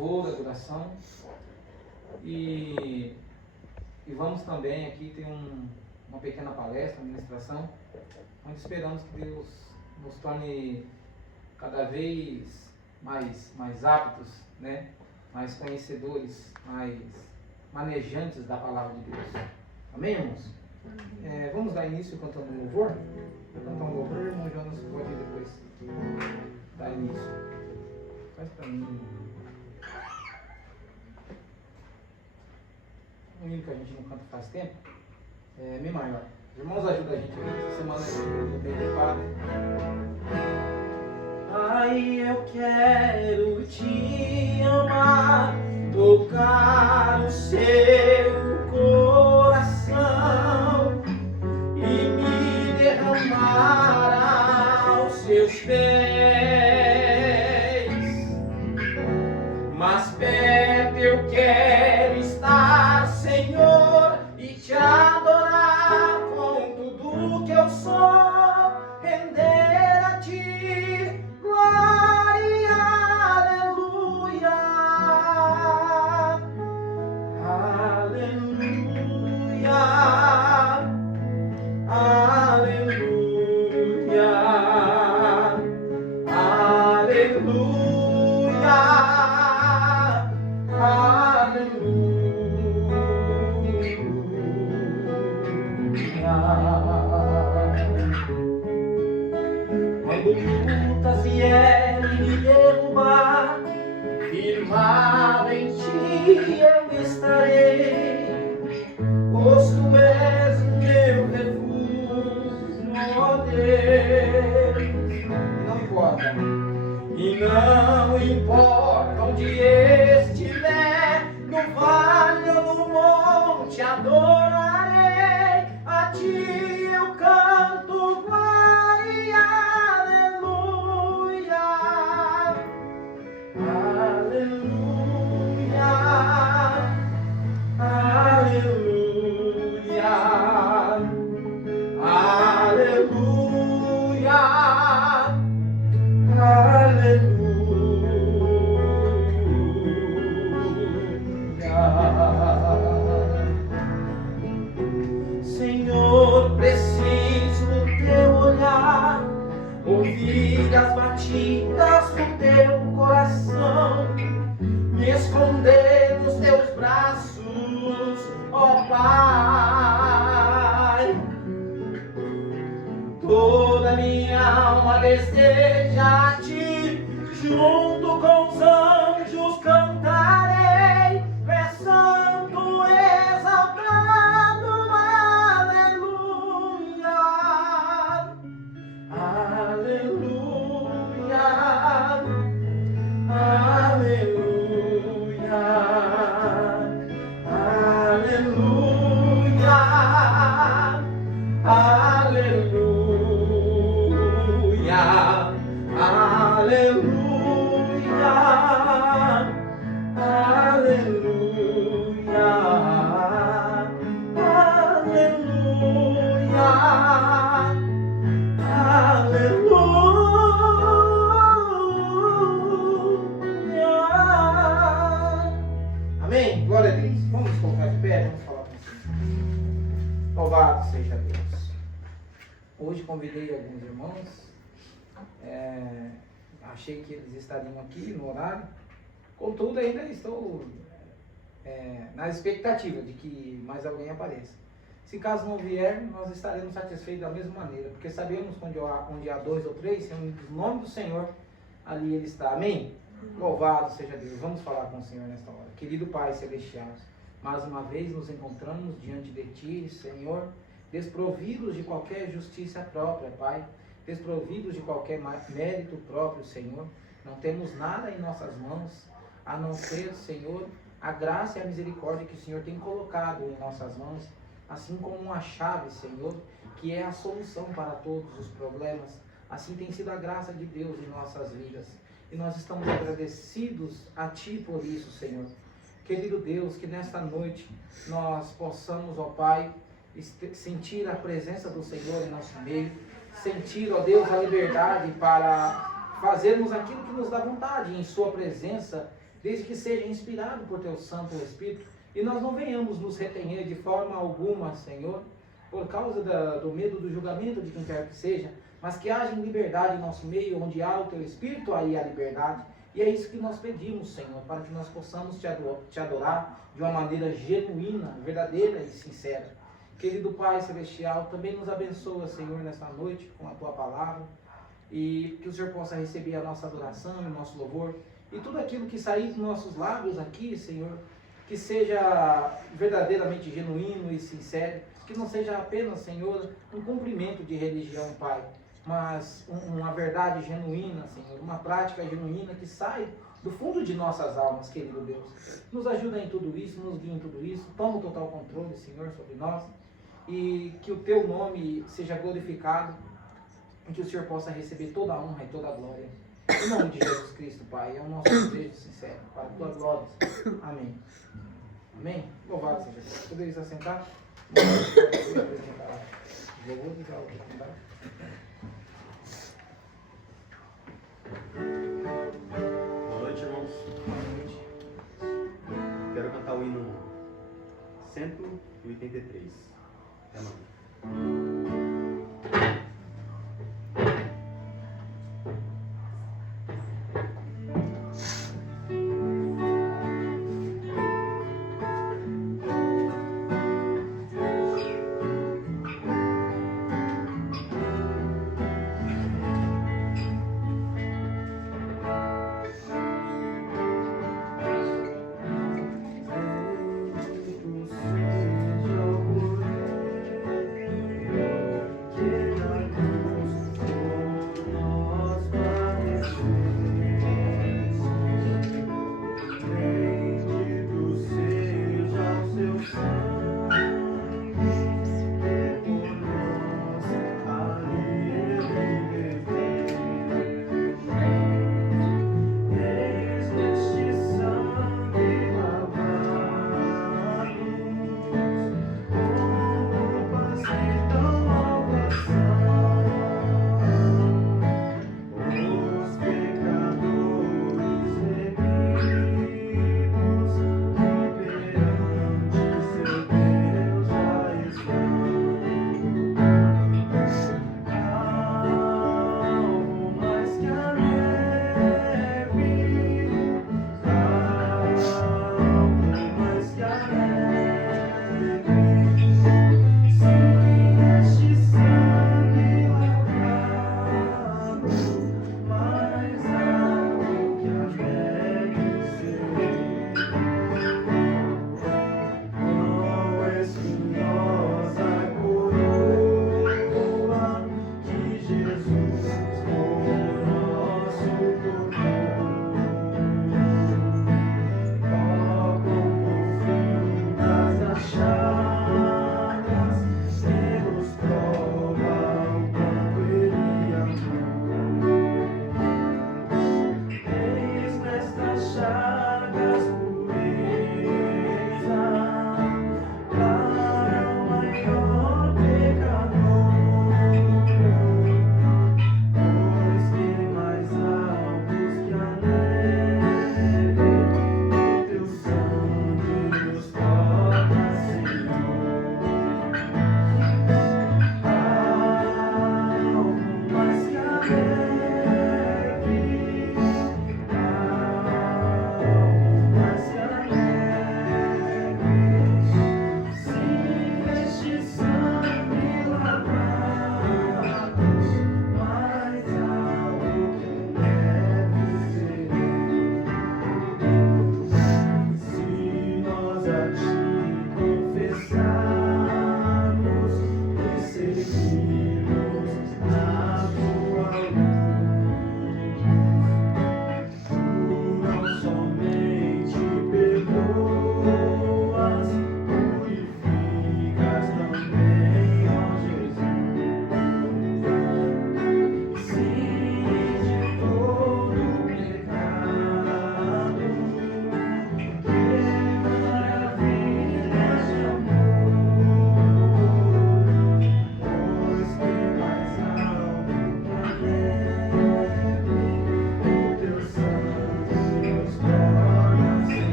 louvor, adoração. E vamos também aqui ter uma pequena palestra, uma ministração, onde esperamos que Deus nos torne cada vez mais aptos, né? Mais conhecedores, mais manejantes da palavra de Deus. Amém, irmãos? Vamos dar início cantando um louvor? Cantar um louvor, irmão Jonas pode depois dar início. Faz pra mim um hino que a gente não canta faz tempo. Mi maior. Os irmãos ajudam a gente aqui. Essa semana é bem ocupado. Ai, eu quero te amar, tocar o seu coração e me derramar aos seus pés. Mas perto eu quero estar, Senhor, e te adorar com tudo que eu sou, render a ti glória, aleluia, aleluia, aleluia, aleluia, quando lutas vierem me derrubar, firmado em ti eu estarei, pois tu és meu refúgio, ó Deus. E não importa onde estiver, no vale ou no monte, adorarei a ti, eu canto glória, aleluia, aleluia, aleluia, aleluia, aleluia. Senhor, preciso do teu olhar, ouvir as batidas do teu coração, me esconder nos teus braços, ó Pai. Toda minha alma deseja a ti, junto com os anjos cantarei, santo, exaltado, aleluia, aleluia, aleluia, aleluia, aleluia, aleluia, aleluia, aleluia, aleluia. Amém? Glória a Deus. Vamos colocar de pé, vamos falar com o Senhor. Louvado seja Deus. Hoje convidei alguns irmãos. Achei que eles estariam aqui no horário. Contudo, ainda estou na expectativa de que mais alguém apareça. Se caso não vier, nós estaremos satisfeitos da mesma maneira, porque sabemos que onde há dois ou três, em nome do Senhor, ali Ele está. Amém? Louvado seja Deus. Vamos falar com o Senhor nesta hora. Querido Pai Celestial, mais uma vez nos encontramos diante de Ti, Senhor, desprovidos de qualquer justiça própria, Pai, desprovidos de qualquer mérito próprio, Senhor. Não temos nada em nossas mãos, a não ser, Senhor, a graça e a misericórdia que o Senhor tem colocado em nossas mãos, assim como uma chave, Senhor, que é a solução para todos os problemas. Assim tem sido a graça de Deus em nossas vidas. E nós estamos agradecidos a Ti por isso, Senhor. Querido Deus, que nesta noite nós possamos, ó Pai, sentir a presença do Senhor em nosso meio, sentir, ó Deus, a liberdade para fazermos aquilo que nos dá vontade em Sua presença, desde que seja inspirado por Teu Santo Espírito, e nós não venhamos nos retenher de forma alguma, Senhor, por causa do medo do julgamento de quem quer que seja, mas que haja em liberdade em nosso meio, onde há o Teu Espírito, aí há liberdade. E é isso que nós pedimos, Senhor, para que nós possamos te adorar de uma maneira genuína, verdadeira e sincera. Querido Pai Celestial, também nos abençoa, Senhor, nesta noite com a Tua palavra, e que o Senhor possa receber a nossa adoração e o nosso louvor, e tudo aquilo que sair dos nossos lábios aqui, Senhor, que seja verdadeiramente genuíno e sincero, que não seja apenas, Senhor, um cumprimento de religião, Pai, mas uma verdade genuína, Senhor, uma prática genuína que sai do fundo de nossas almas, querido Deus. Nos ajuda em tudo isso, nos guia em tudo isso, toma o total controle, Senhor, sobre nós, e que o Teu nome seja glorificado, e que o Senhor possa receber toda a honra e toda a glória. Em nome de Jesus Cristo, Pai, é o nosso desejo sincero, para a Tua glória. Amém. Amém? Louvado seja Deus. Poderia se assentar? Boa noite, irmãos. Quero cantar o hino 183. É nome.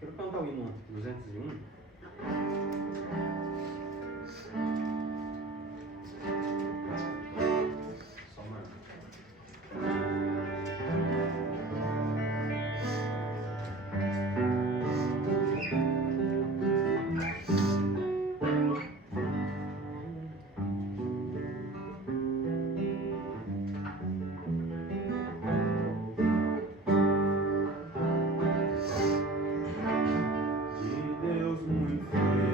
Quero cantar o hino 201. Só uma. De Deus muito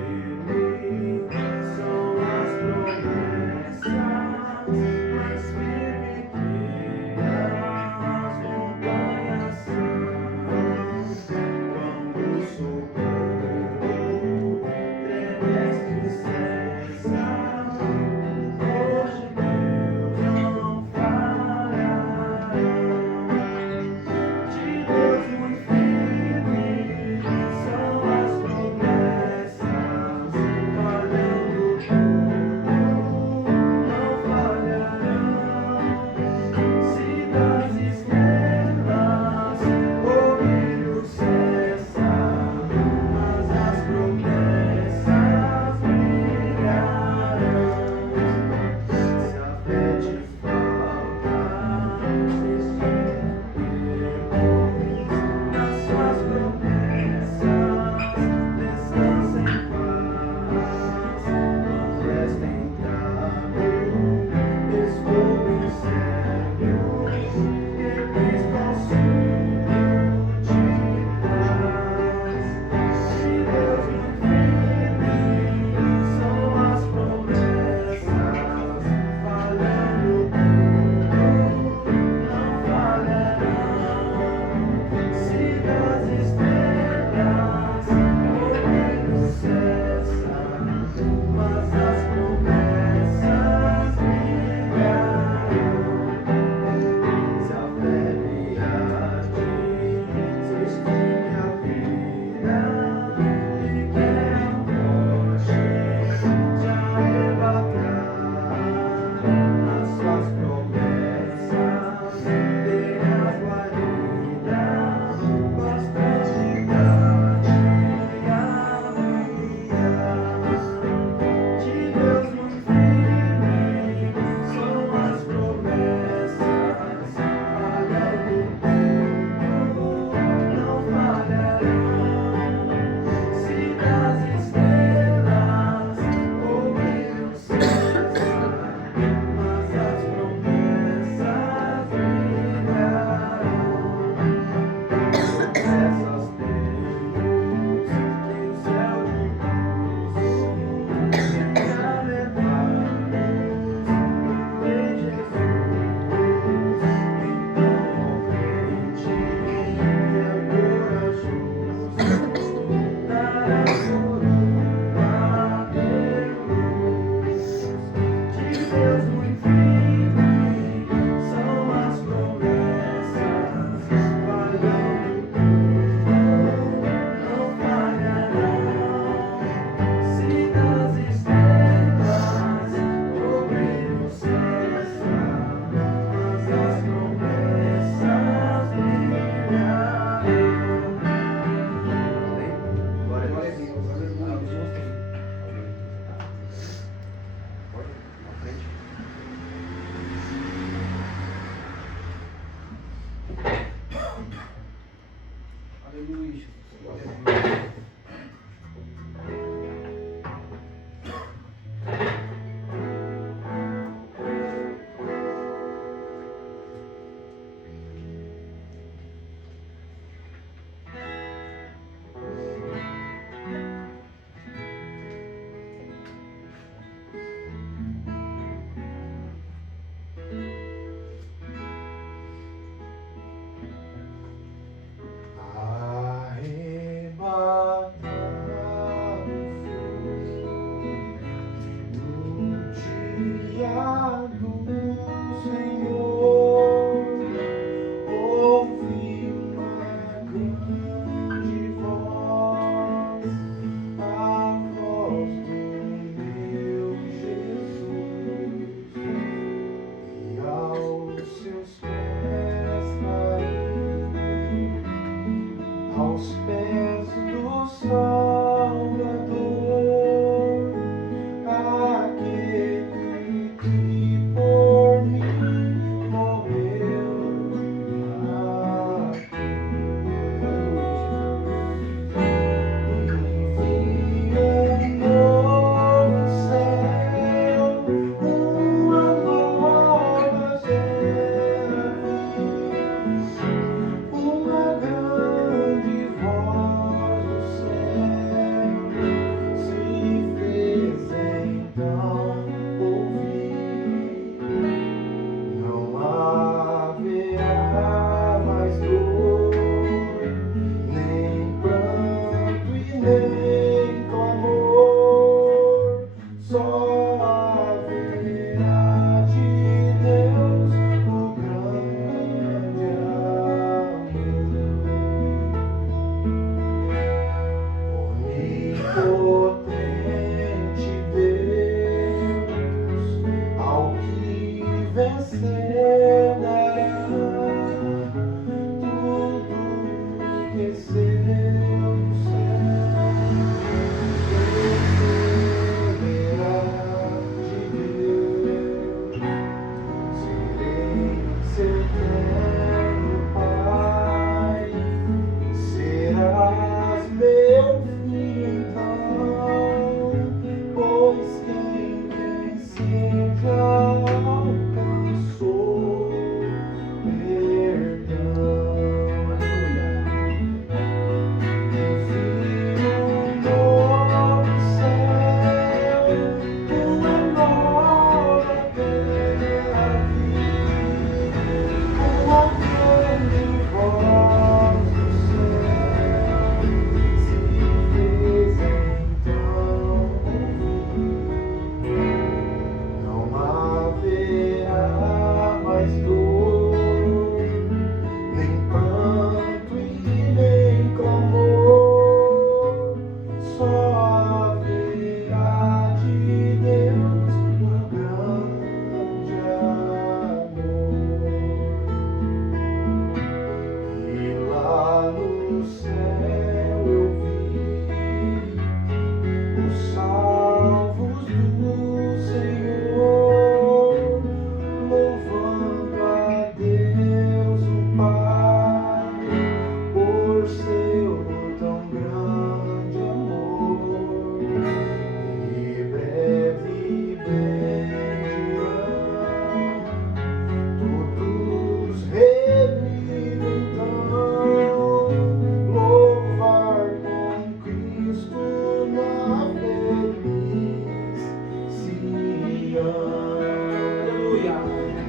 Aleluia.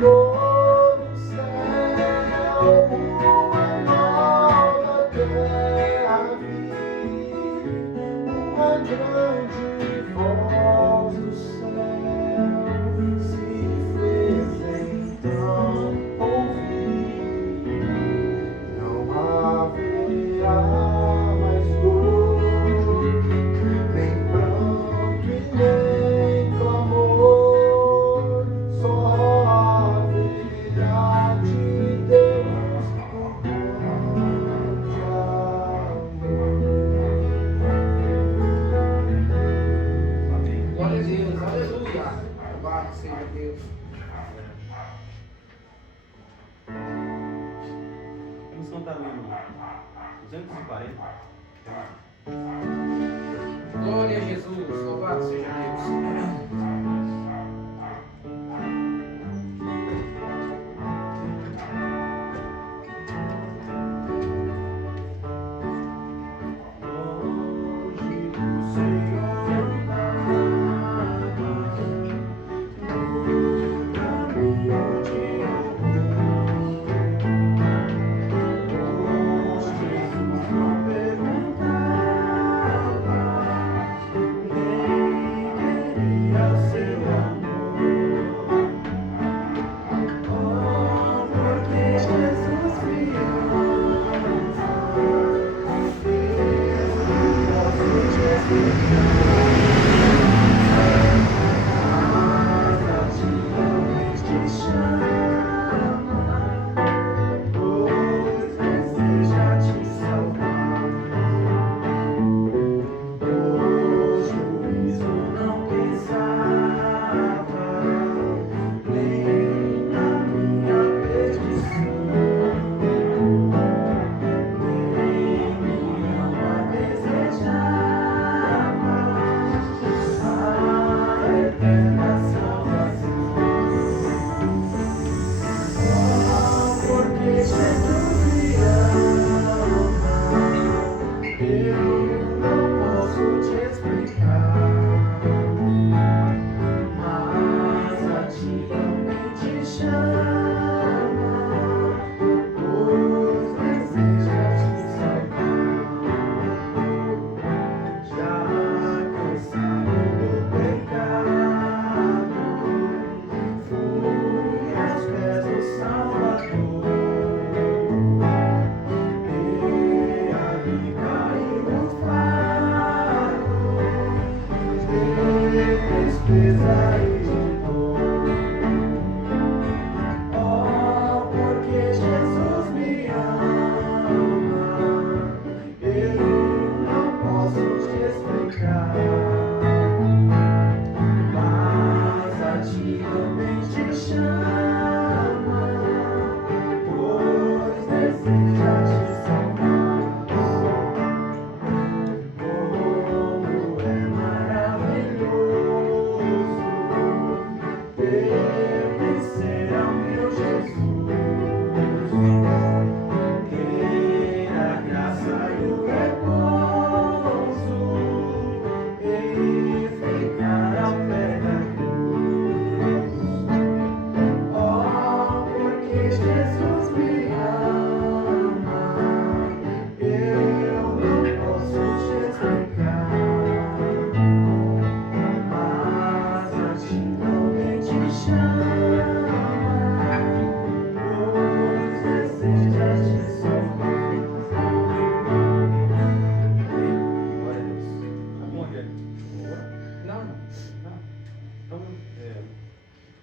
Novo céu, uma nova terra vi, uma grande voz do céu se fez então ouvir. Não haverá mais dor, nem pranto e nem clamor, só haverá de Deus um grande Glória a Deus, aleluia. Louvado seja Deus. Vamos cantar o hino 240. Glória a Jesus, louvado seja Deus. Longe do Senhor nada, no caminho de Jesus não perguntava, nem queria seu amor. Oh, porque Jesus me ama,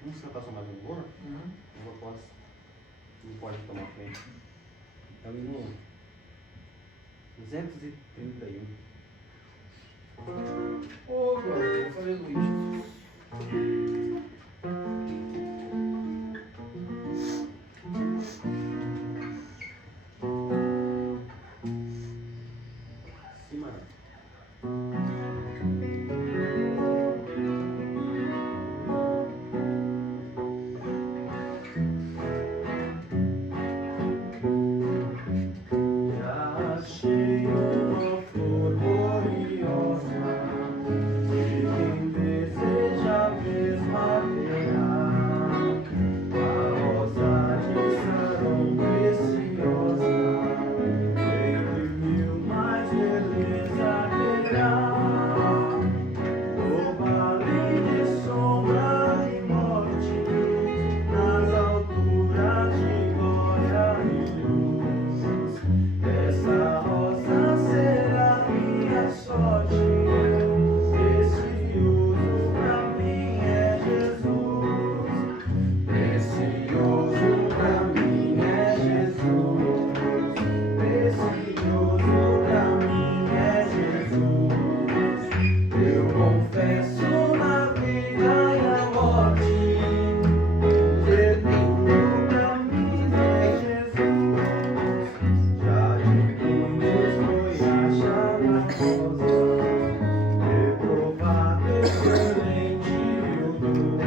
Vamos cantar só mais um louvor? O louvor não pode tomar frente. É o hino 231. Oh, glória a Deus, aleluia, Jesus. Achei uma flor gloriosa, de excelente eu dou.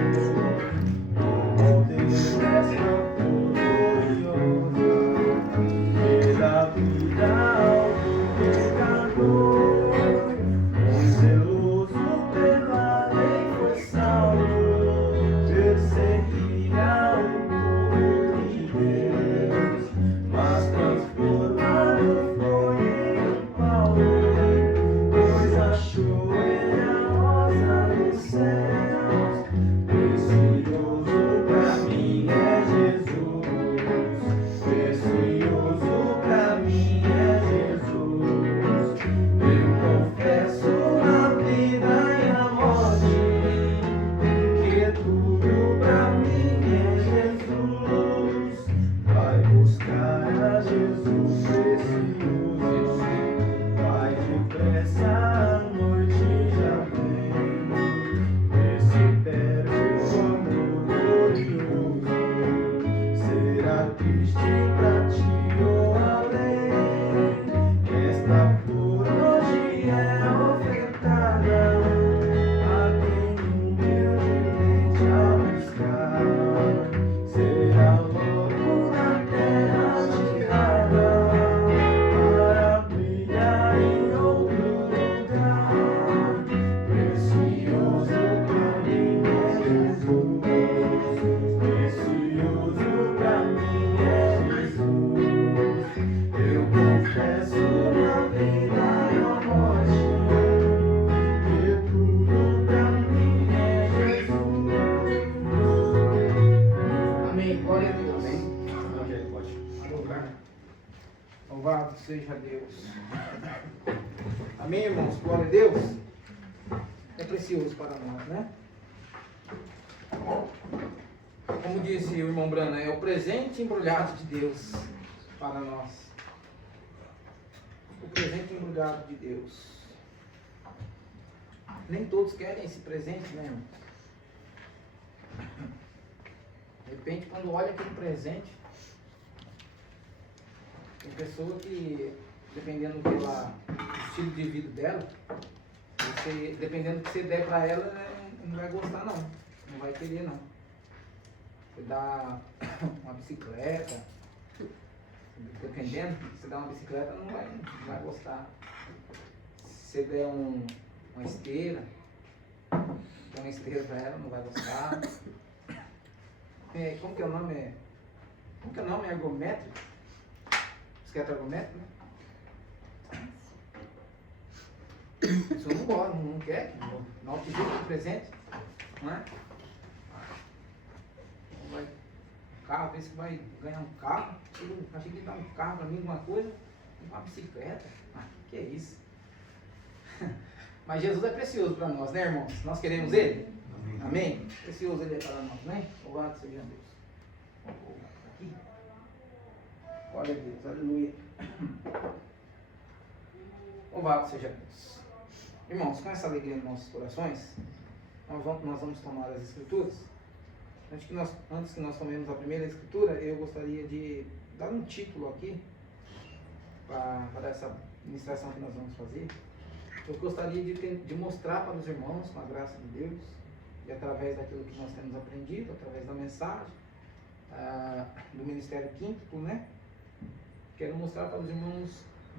O poder dessa gloriosa, pela vida ao pecador. Zeloso pela lei foi salvo, perseguia o povo de Deus, mas transformado foi em Paulo, pois achou ele a rosa dos céus. Precioso pra mim é Jesus, precioso pra mim é Jesus. Eu confesso na vida e na morte que tudo pra mim é Jesus. Vai buscar a Jesus precioso, vai depressa, a noite já vem. Vê se perde o amor glorioso, será triste pra ti ou além. Esta flor hoje é ofertada a quem humildemente a buscar. Será logo na terra tirada para brilhar em outro lugar. Precioso pra mim é Jesus, precioso pra mim é Jesus. Eu confesso na vida e na morte que tudo pra mim é Jesus. Amém. Glória a Deus. Ok, pode. Louvado seja Deus. Amém, irmãos? Glória a Deus. É precioso para nós, né? Como disse o irmão Brana, é o presente embrulhado de Deus para nós. O presente embrulhado de Deus. Nem todos querem esse presente, né, irmão? De repente, quando olha aquele presente, tem pessoa que, dependendo do estilo de vida dela, dependendo do que você der para ela, não vai gostar não. Não vai querer não. Você dá uma bicicleta, dependendo, você dá uma bicicleta, não vai gostar. Se você der uma esteira, dá uma esteira para ela, não vai gostar. Como que é o nome? Como que é o nome? Ergométrico? Bicicleta ergométrica, né? A pessoa não gosta, não quer, não te deu um presente, não é? Vai, carro, pensa que vai ganhar um carro, achei que ele dá um carro para mim, alguma coisa, uma bicicleta, que é isso? Mas Jesus é precioso para nós, né, irmãos? Nós queremos Ele? Amém? Precioso Ele é para nós, né? Louvado seja Deus. Aqui. Glória a Deus, aleluia. Louvado seja Deus. Irmãos, com essa alegria nos nossos corações, nós vamos tomar as Escrituras. Antes que nós tomemos a primeira Escritura, eu gostaria de dar um título aqui para essa ministração que nós vamos fazer. Eu gostaria de mostrar para os irmãos, com a graça de Deus, e através daquilo que nós temos aprendido, através da mensagem, do Ministério Quíntuplo, né? Quero mostrar para os irmãos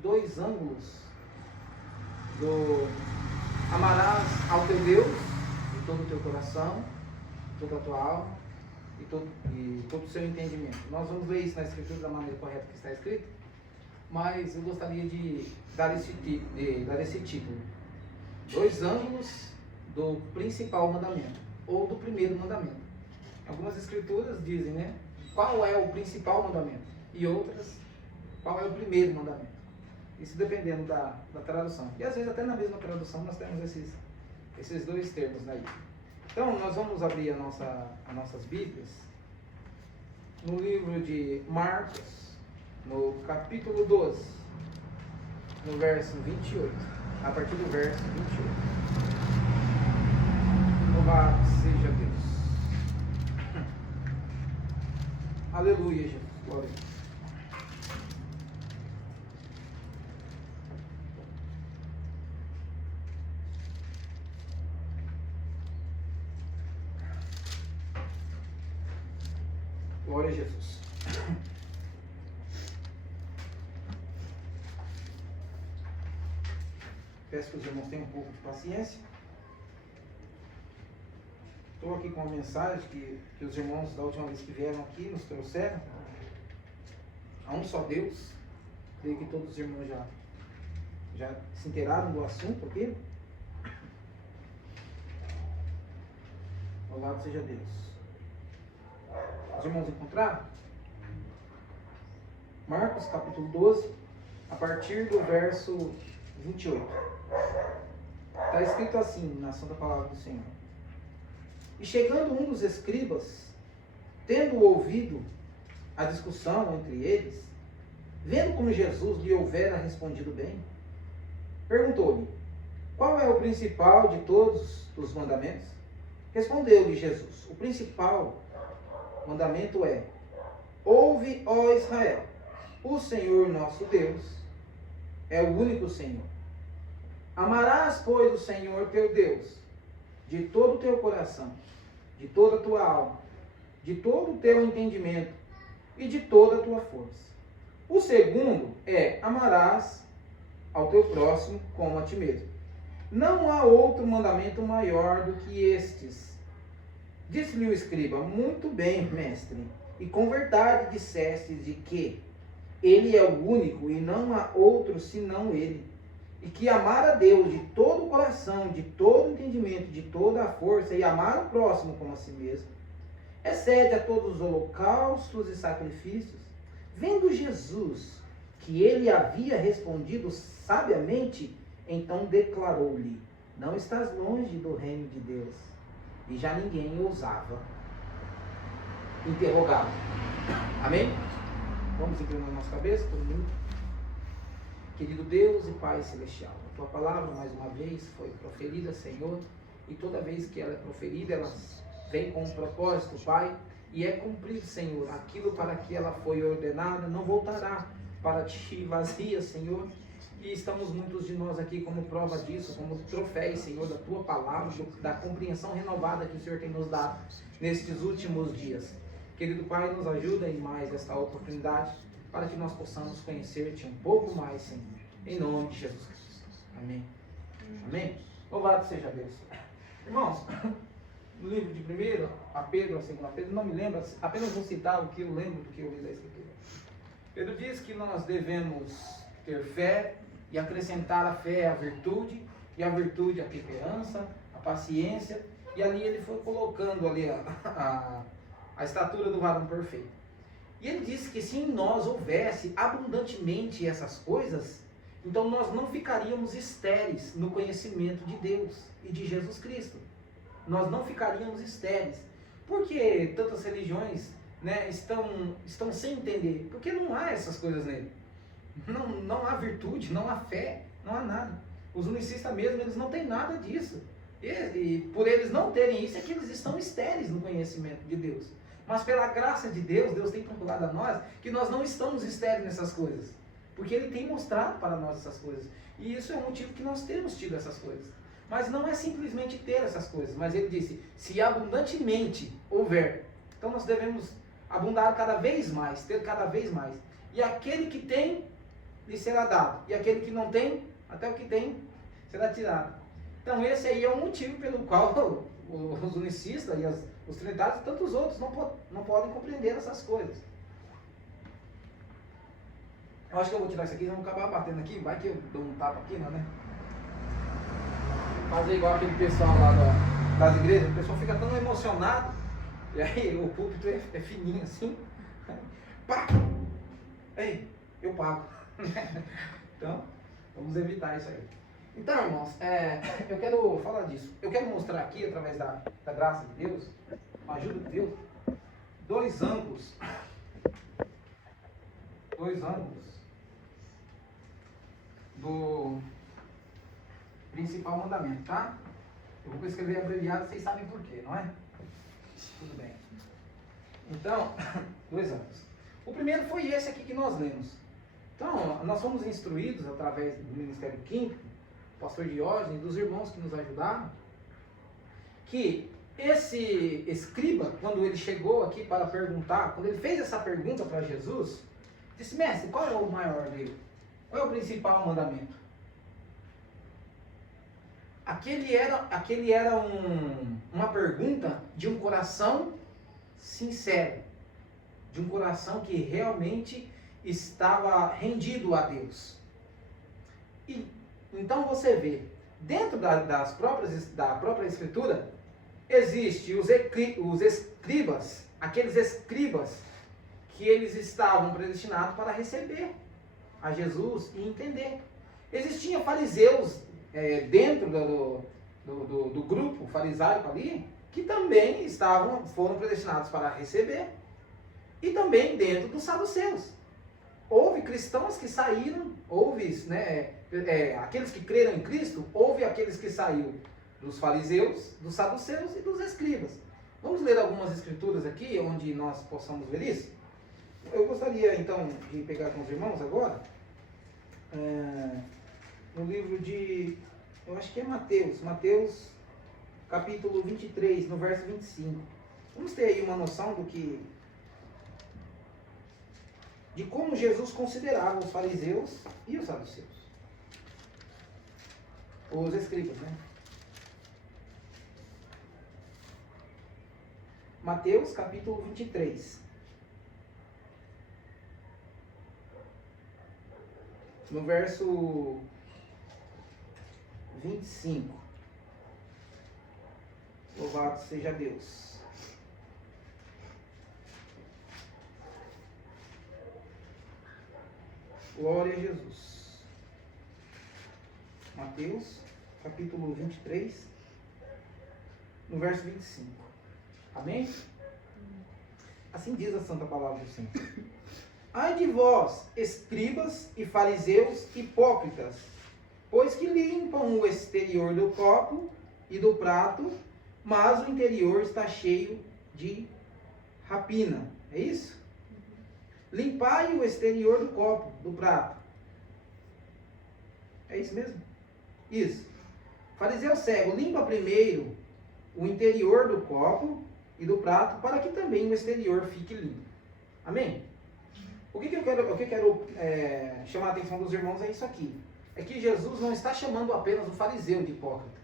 dois ângulos do amarás ao teu Deus de todo o teu coração, toda a tua alma e todo o seu entendimento. Nós vamos ler isso na Escritura da maneira correta que está escrito, mas eu gostaria de dar esse título. Dois ângulos do principal mandamento, ou do primeiro mandamento. Algumas escrituras dizem, né, qual é o principal mandamento, e outras, qual é o primeiro mandamento. Isso dependendo da tradução. E às vezes até na mesma tradução nós temos esses dois termos aí. Então nós vamos abrir as nossas Bíblias no livro de Marcos, no capítulo 12, no verso 28, a partir do verso 28. Louvado seja Deus. Aleluia, Jesus. Glória a Deus. Glória a Jesus. Peço que os irmãos tenham um pouco de paciência. Estou aqui com uma mensagem que os irmãos da última vez que vieram aqui nos trouxeram. Há um só Deus. Creio que todos os irmãos já se inteiraram do assunto aqui. Louvado seja Deus. Os irmãos encontraram? Marcos capítulo 12, a partir do verso 28. Está escrito assim na Santa Palavra do Senhor. E chegando um dos escribas, tendo ouvido a discussão entre eles, vendo como Jesus lhe houvera respondido bem, perguntou-lhe: qual é o principal de todos os mandamentos? Respondeu-lhe Jesus: o principal mandamento é: ouve, ó Israel, o Senhor nosso Deus é o único Senhor. Amarás, pois, o Senhor teu Deus de todo o teu coração, de toda a tua alma, de todo o teu entendimento e de toda a tua força. O segundo é: amarás ao teu próximo como a ti mesmo. Não há outro mandamento maior do que estes. Disse-lhe o escriba: muito bem, mestre, e com verdade disseste de que ele é o único e não há outro senão ele, e que amar a Deus de todo o coração, de todo o entendimento, de toda a força, e amar o próximo como a si mesmo, excede a todos os holocaustos e sacrifícios. Vendo Jesus que ele havia respondido sabiamente, então declarou-lhe: não estás longe do reino de Deus. E já ninguém ousava interrogá-lo. Amém? Vamos inclinar a nossa cabeça, todo mundo. Querido Deus e Pai Celestial, a Tua palavra, mais uma vez, foi proferida, Senhor, e toda vez que ela é proferida, ela vem com um propósito, Pai, e é cumprido, Senhor, aquilo para que ela foi ordenada, não voltará para Ti vazia, Senhor. E estamos muitos de nós aqui como prova disso, como troféus, Senhor, da Tua palavra, da compreensão renovada que o Senhor tem nos dado nestes últimos dias. Querido Pai, nos ajuda em mais esta oportunidade, para que nós possamos conhecer-Te um pouco mais, Senhor, em nome de Jesus Cristo. Amém. Amém. Louvado seja Deus. Irmãos, no livro de 1 a Pedro, a 2 Pedro, não me lembro, apenas vou citar o que eu lembro do que eu li da Escritura. Pedro diz que nós devemos ter fé e acrescentar a fé à virtude, e a virtude a temperança, a paciência, e ali ele foi colocando ali a estatura do varão perfeito. E ele disse que se em nós houvesse abundantemente essas coisas, então nós não ficaríamos estéreis no conhecimento de Deus e de Jesus Cristo. Nós não ficaríamos estéreis. Por que tantas religiões, né, estão sem entender? Porque não há essas coisas nele. Não há virtude, não há fé, não há nada. Os unicistas mesmo, eles não têm nada disso. E por eles não terem isso, é que eles estão estéreis no conhecimento de Deus. Mas pela graça de Deus, Deus tem procurado a nós que nós não estamos estéreis nessas coisas. Porque Ele tem mostrado para nós essas coisas. E isso é o motivo que nós temos tido essas coisas. Mas não é simplesmente ter essas coisas. Mas Ele disse: se abundantemente houver, então nós devemos abundar cada vez mais, ter cada vez mais. E aquele que tem, lhe será dado. E aquele que não tem, até o que tem, será tirado. Então esse aí é o motivo pelo qual os unicistas e os trinitários e tantos outros não podem compreender essas coisas. Eu acho que eu vou tirar isso aqui, vamos acabar batendo aqui, vai que eu dou um tapa aqui, não, né? Fazer igual aquele pessoal lá das igrejas, o pessoal fica tão emocionado, e aí o púlpito é fininho assim, pá! Ei, eu pago. Então, vamos evitar isso aí. Então, irmãos, eu quero falar disso. Eu quero mostrar aqui, através da graça de Deus, com a ajuda de Deus, dois ângulos do principal mandamento, tá? Eu vou escrever abreviado, vocês sabem por quê, não é? Tudo bem. Então, dois ângulos. O primeiro foi esse aqui que nós lemos. Então, nós fomos instruídos através do Ministério Químico, pastor Diógenes, dos irmãos que nos ajudaram, que esse escriba, quando ele chegou aqui para perguntar, quando ele fez essa pergunta para Jesus, disse: mestre, qual é o maior dele? Qual é o principal mandamento? Aquele era uma pergunta de um coração sincero, de um coração que realmente estava rendido a Deus. E então você vê, dentro da própria Escritura, existe os escribas, aqueles escribas que eles estavam predestinados para receber a Jesus e entender. Existiam fariseus dentro do grupo farisaico ali, que também foram predestinados para receber, e também dentro dos saduceus. Houve cristãos que saíram, aqueles que creram em Cristo, houve aqueles que saíram dos fariseus, dos saduceus e dos escribas. Vamos ler algumas escrituras aqui, onde nós possamos ver isso? Eu gostaria então de pegar com os irmãos agora, no livro de, eu acho que é Mateus capítulo 23, no verso 25. Vamos ter aí uma noção de como Jesus considerava os fariseus e os saduceus. Os escribas, né? Mateus capítulo 23. No verso 25. Louvado seja Deus. Glória a Jesus. Mateus, capítulo 23, no verso 25. Amém? Assim diz a santa palavra do Senhor. Ai de vós, escribas e fariseus hipócritas, pois que limpam o exterior do copo e do prato, mas o interior está cheio de rapina. É isso? Limpai o exterior do copo, do prato. É isso mesmo? Isso. Fariseu cego, limpa primeiro o interior do copo e do prato, para que também o exterior fique limpo. Amém? O que eu quero chamar a atenção dos irmãos é isso aqui. É que Jesus não está chamando apenas o fariseu de hipócrita.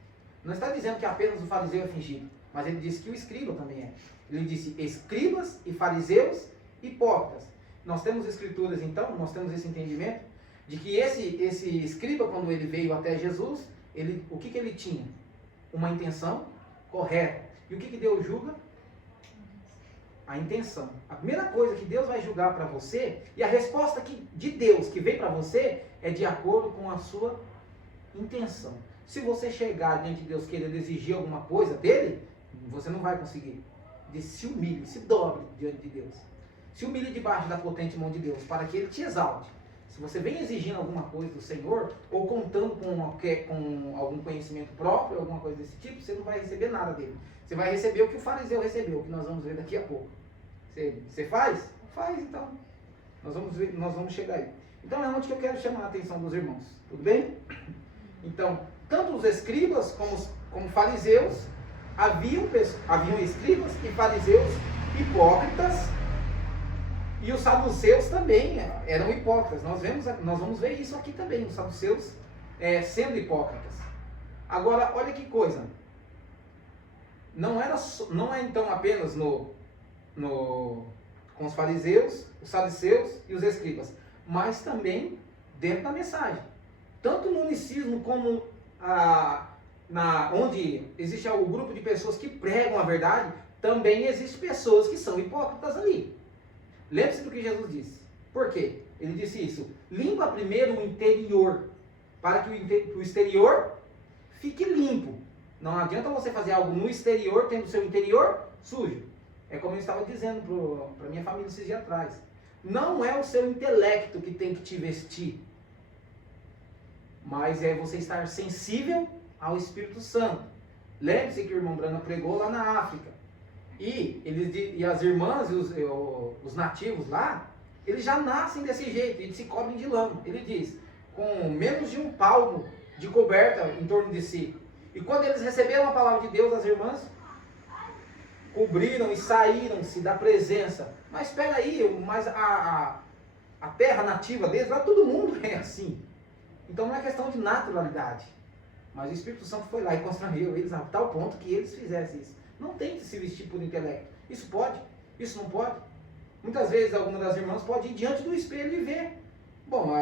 Não está dizendo que apenas o fariseu é fingido. Mas ele disse que o escriba também é. Ele disse escribas e fariseus hipócritas. Nós temos escrituras então, nós temos esse entendimento de que esse escriba, quando ele veio até Jesus, o que ele tinha? Uma intenção correta. E o que Deus julga? A intenção. A primeira coisa que Deus vai julgar para você, e a resposta de Deus que vem para você, é de acordo com a sua intenção. Se você chegar diante de Deus querendo exigir alguma coisa dele, você não vai conseguir. Se humilhe, se dobre diante de Deus. Se humilhe debaixo da potente mão de Deus, para que ele te exalte. Se você vem exigindo alguma coisa do Senhor, ou contando com algum conhecimento próprio, alguma coisa desse tipo, você não vai receber nada dele. Você vai receber o que o fariseu recebeu, que nós vamos ver daqui a pouco. Você faz? Faz então. Nós vamos chegar aí. Então é onde que eu quero chamar a atenção dos irmãos. Tudo bem? Então, tanto os escribas como fariseus, haviam escribas e fariseus hipócritas, e os saduceus também eram hipócritas. Nós vamos ver isso aqui também, os saduceus sendo hipócritas. Agora, olha que coisa. Não é então apenas com os fariseus, os saduceus e os escribas, mas também dentro da mensagem. Tanto no unicismo como onde existe o grupo de pessoas que pregam a verdade, também existem pessoas que são hipócritas ali. Lembre-se do que Jesus disse. Por quê? Ele disse isso. Limpa primeiro o interior, para que o exterior fique limpo. Não adianta você fazer algo no exterior, tendo o seu interior sujo. É como eu estava dizendo para minha família esses dias atrás. Não é o seu intelecto que tem que te vestir, mas é você estar sensível ao Espírito Santo. Lembre-se que o irmão Brana pregou lá na África. E as irmãs e os nativos lá, eles já nascem desse jeito, eles se cobrem de lama. Ele diz, com menos de um palmo de coberta em torno de si. E quando eles receberam a palavra de Deus, as irmãs cobriram e saíram-se da presença. Mas espera aí, mas a terra nativa deles, lá todo mundo é assim. Então não é questão de naturalidade. Mas o Espírito Santo foi lá e constrangeu eles a tal ponto que eles fizessem isso. Não tem que se vestir por intelecto. Isso pode, isso não pode. Muitas vezes alguma das irmãs pode ir diante do espelho e ver. Bom,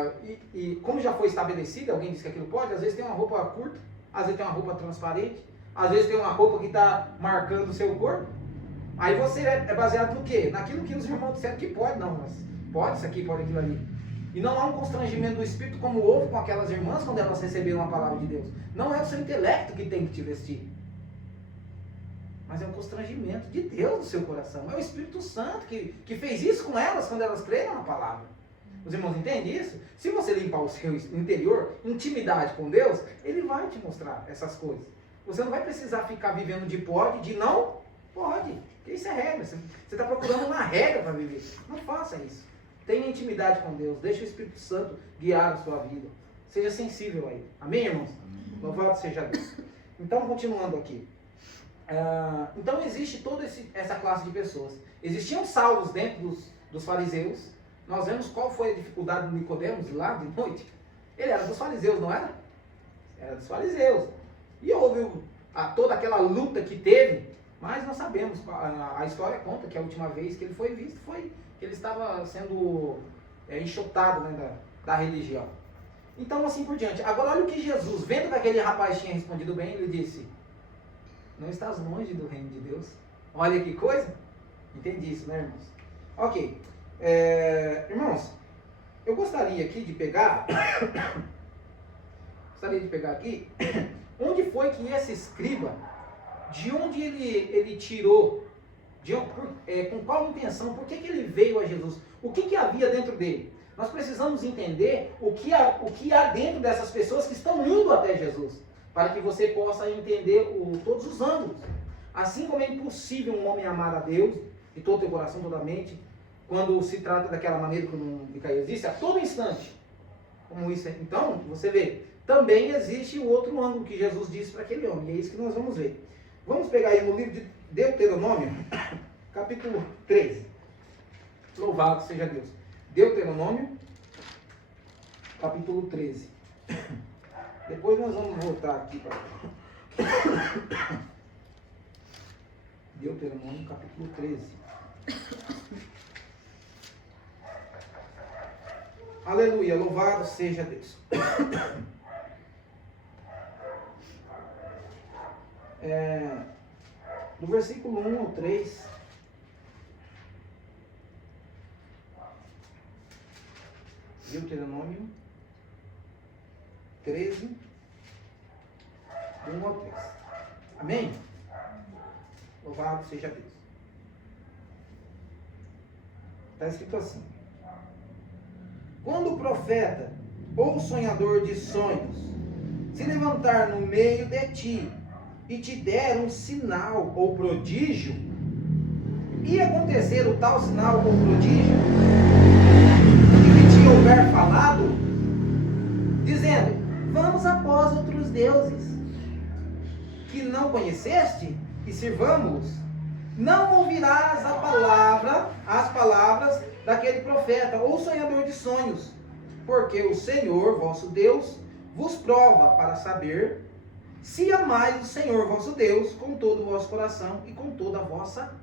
e como já foi estabelecido, alguém disse que aquilo pode, às vezes tem uma roupa curta, às vezes tem uma roupa transparente, às vezes tem uma roupa que está marcando o seu corpo. Aí você é baseado no quê? Naquilo que os irmãos disseram que pode, não, mas pode isso aqui, pode aquilo ali. E não há um constrangimento do Espírito como houve com aquelas irmãs quando elas receberam a palavra de Deus. Não é o seu intelecto que tem que te vestir. Mas é um constrangimento de Deus no seu coração. É o Espírito Santo que fez isso com elas quando elas creram na palavra. Os irmãos entendem isso? Se você limpar o seu interior, intimidade com Deus, Ele vai te mostrar essas coisas. Você não vai precisar ficar vivendo de pode, de não pode. Porque isso é regra. Você está procurando uma regra para viver. Não faça isso. Tenha intimidade com Deus. Deixe o Espírito Santo guiar a sua vida. Seja sensível a Ele. Amém, irmãos? Louvado seja Deus. Então, continuando aqui. Então existe toda essa classe de pessoas. Existiam salvos dentro dos fariseus. Nós vemos qual foi a dificuldade do Nicodemos lá de noite. Ele era dos fariseus, não era? Era dos fariseus. E houve toda aquela luta que teve, mas nós sabemos, a história conta que a última vez que ele foi visto foi que ele estava sendo enxotado, né, da religião. Então assim por diante. Agora olha o que Jesus, vendo que aquele rapaz tinha respondido bem, ele disse: não estás longe do reino de Deus. Olha que coisa. Entendi isso, né, irmãos? Ok. Irmãos, eu gostaria aqui de pegar aqui onde foi que esse escriba, de onde ele tirou, com qual intenção, por que ele veio a Jesus, o que havia dentro dele. Nós precisamos entender o que há dentro dessas pessoas que estão indo até Jesus, para que você possa entender todos os ângulos. Assim como é impossível um homem amar a Deus de todo o teu coração, toda a mente, quando se trata daquela maneira como o Micael disse, a todo instante. Como isso é. Então, você vê, também existe o outro ângulo que Jesus disse para aquele homem, e é isso que nós vamos ver. Vamos pegar aí no livro de Deuteronômio, capítulo 13. Louvado seja Deus. Deuteronômio, capítulo 13. Depois nós vamos voltar aqui para Deuteronômio, capítulo 13. Aleluia, louvado seja Deus. Do versículo 1 ao 3. Deuteronômio 13, 1 ao 3. Amém? Louvado seja Deus. Está escrito assim: quando o profeta ou sonhador de sonhos se levantar no meio de ti e te der um sinal ou prodígio, e acontecer o tal sinal ou prodígio de que te houver falado, dizendo: vamos após outros deuses que não conheceste e sirvamos-os, não ouvirás as palavras daquele profeta ou sonhador de sonhos, porque o Senhor vosso Deus vos prova para saber se amais o Senhor vosso Deus com todo o vosso coração e com toda a vossa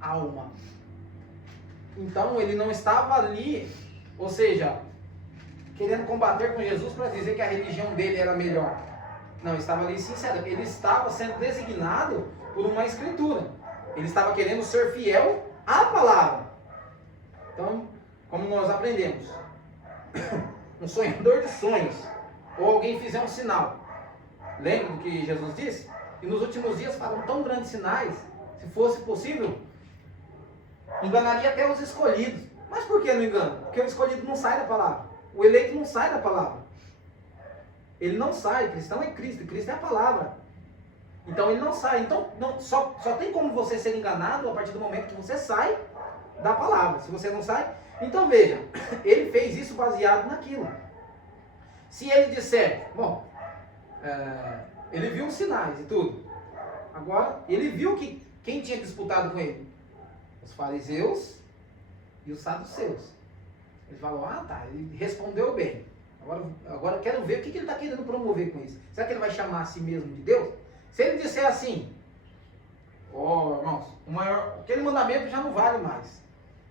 alma. Então ele não estava ali, ou seja, querendo combater com Jesus para dizer que a religião dele era melhor. Não, estava ali sincero, ele estava sendo designado por uma escritura. Ele estava querendo ser fiel à palavra. Então, como nós aprendemos, um sonhador de sonhos, ou alguém fizer um sinal, lembra do que Jesus disse? E nos últimos dias farão tão grandes sinais, se fosse possível, enganaria até os escolhidos. Mas por que não engana? Porque o escolhido não sai da palavra, o eleito não sai da palavra. Ele não sai, cristão é Cristo, Cristo é a palavra. Então ele não sai. Então só tem como você ser enganado a partir do momento que você sai da palavra. Se você não sai, então veja, ele fez isso baseado naquilo. Se ele disser, bom, ele viu os sinais e tudo. Agora, ele viu que Quem tinha disputado com ele? Os fariseus e os saduceus. Ele falou, tá, ele respondeu bem. Agora eu quero ver o que ele está querendo promover com isso. Será que ele vai chamar a si mesmo de Deus? Se ele disser assim, irmãos, aquele mandamento já não vale mais.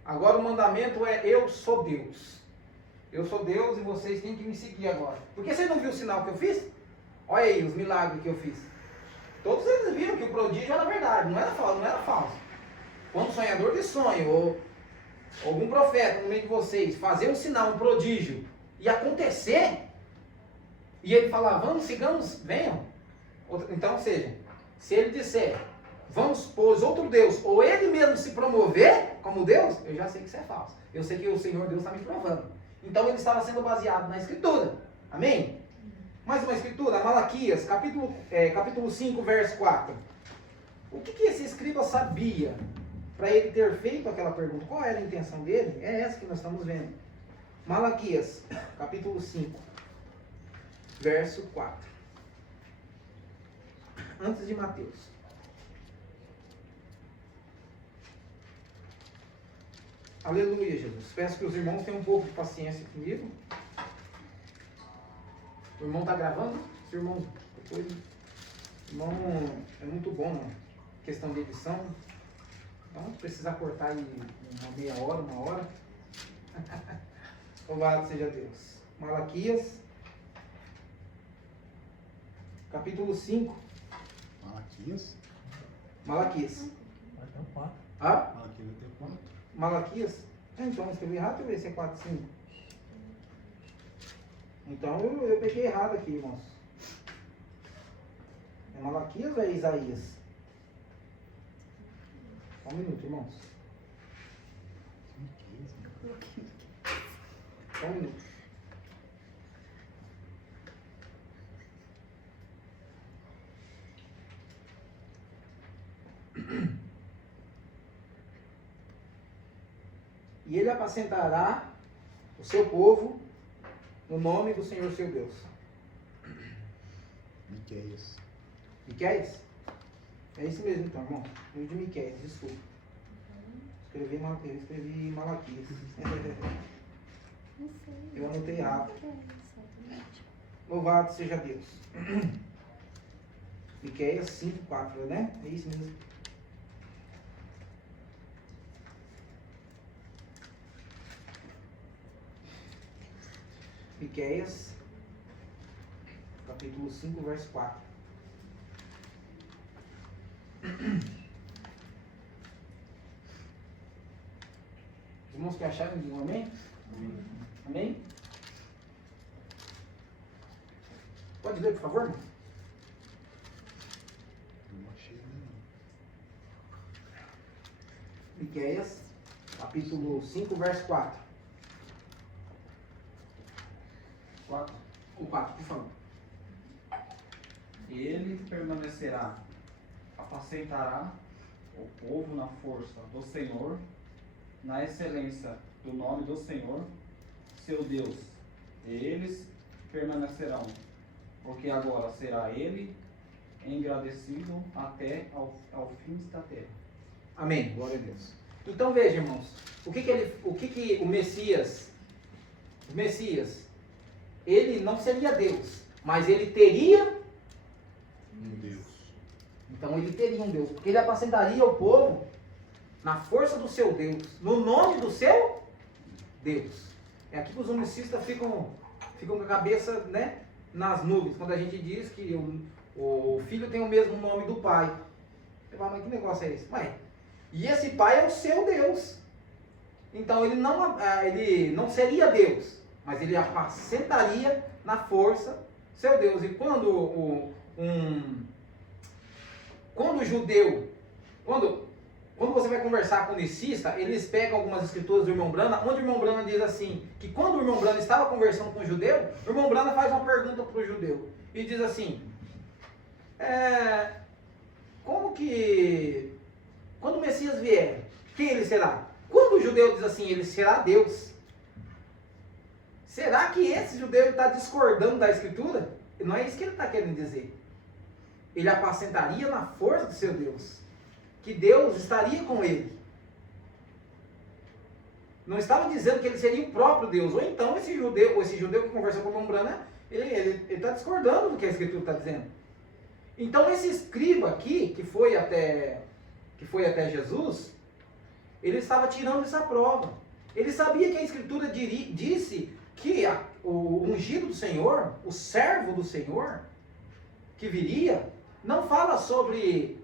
Agora o mandamento é eu sou Deus. Eu sou Deus e vocês têm que me seguir agora. Porque vocês não viram o sinal que eu fiz? Olha aí os milagres que eu fiz. Todos eles viram que o prodígio era verdade, não era falso. Quando um sonhador de sonho ou algum profeta no meio de vocês fazer um sinal, um prodígio, e acontecer, e ele falar, vamos, sigamos, venham. Então, ou seja, se ele disser, vamos pôr outro Deus, ou ele mesmo se promover como Deus, eu já sei que isso é falso. Eu sei que o Senhor Deus está me provando. Então ele estava sendo baseado na Escritura. Amém? Mais uma Escritura, Malaquias, capítulo 5, verso 4. O que esse escriba sabia para ele ter feito aquela pergunta? Qual era a intenção dele? É essa que nós estamos vendo. Malaquias, capítulo 5, verso 4. Antes de Mateus. Aleluia, Jesus. Peço que os irmãos tenham um pouco de paciência comigo. O irmão está gravando? Se o irmão, depois, o irmão é muito bom na questão de edição. Então, se precisar cortar aí uma meia hora, uma hora. Louvado seja Deus. Malaquias, capítulo 5. Malaquias. Vai ter um 4. Malaquias tem 4. Malaquias? Então eu escrevi errado, deixa eu ver se é 4, 5. Então eu peguei errado aqui, irmãos. É Malaquias ou é Isaías? Só um minuto, irmãos. Só um minuto. E ele apacentará o seu povo no nome do Senhor seu Deus. Miqueias. Miqueias? É isso mesmo então, irmão. Livro de Miqueias, desculpa. Escrevi Malaquias. Eu anotei errado. Louvado seja Deus. Miqueias 5:4, né? É isso mesmo. Miqueias, capítulo 5, verso 4. Os irmãos que acharam, digam amém? Amém? Pode ler, por favor, irmão? Não achei, né? Miqueias, capítulo 5, verso 4. 4. O 4, por favor. E ele permanecerá, apacentará o povo na força do Senhor, na excelência do nome do Senhor, seu Deus. E eles permanecerão, porque agora será ele engrandecido até ao fim da terra. Amém. Glória a Deus. Então veja, irmãos, o que o Messias, ele não seria Deus, mas ele teria Um Deus. Então ele teria um Deus, porque ele apacentaria o povo na força do seu Deus, no nome do seu Deus. É aqui que os unicistas ficam com a cabeça, né, nas nuvens, quando a gente diz que o filho tem o mesmo nome do pai. Você fala, mas que negócio é esse? Mas, e esse pai é o seu Deus. Então ele não seria Deus, mas ele apacentaria na força seu Deus. E quando o judeu, quando você vai conversar com o unicista, eles pegam algumas escrituras do irmão Brana, onde o irmão Brana diz assim, que quando o irmão Brana estava conversando com o judeu, o irmão Brana faz uma pergunta para o judeu, e diz assim, como que, quando o Messias vier, quem ele será? Quando o judeu diz assim, ele será Deus, será que esse judeu está discordando da escritura? Não é isso que ele está querendo dizer. Ele apacentaria na força do seu Deus. que Deus estaria com ele. Não estava dizendo que ele seria o próprio Deus. Ou então esse judeu que conversou com o Mombrana, ele está discordando do que a Escritura está dizendo. Então esse escriba aqui, que foi até Jesus, ele estava tirando essa prova. Ele sabia que a Escritura disse que o ungido do Senhor, o servo do Senhor, que viria, não fala sobre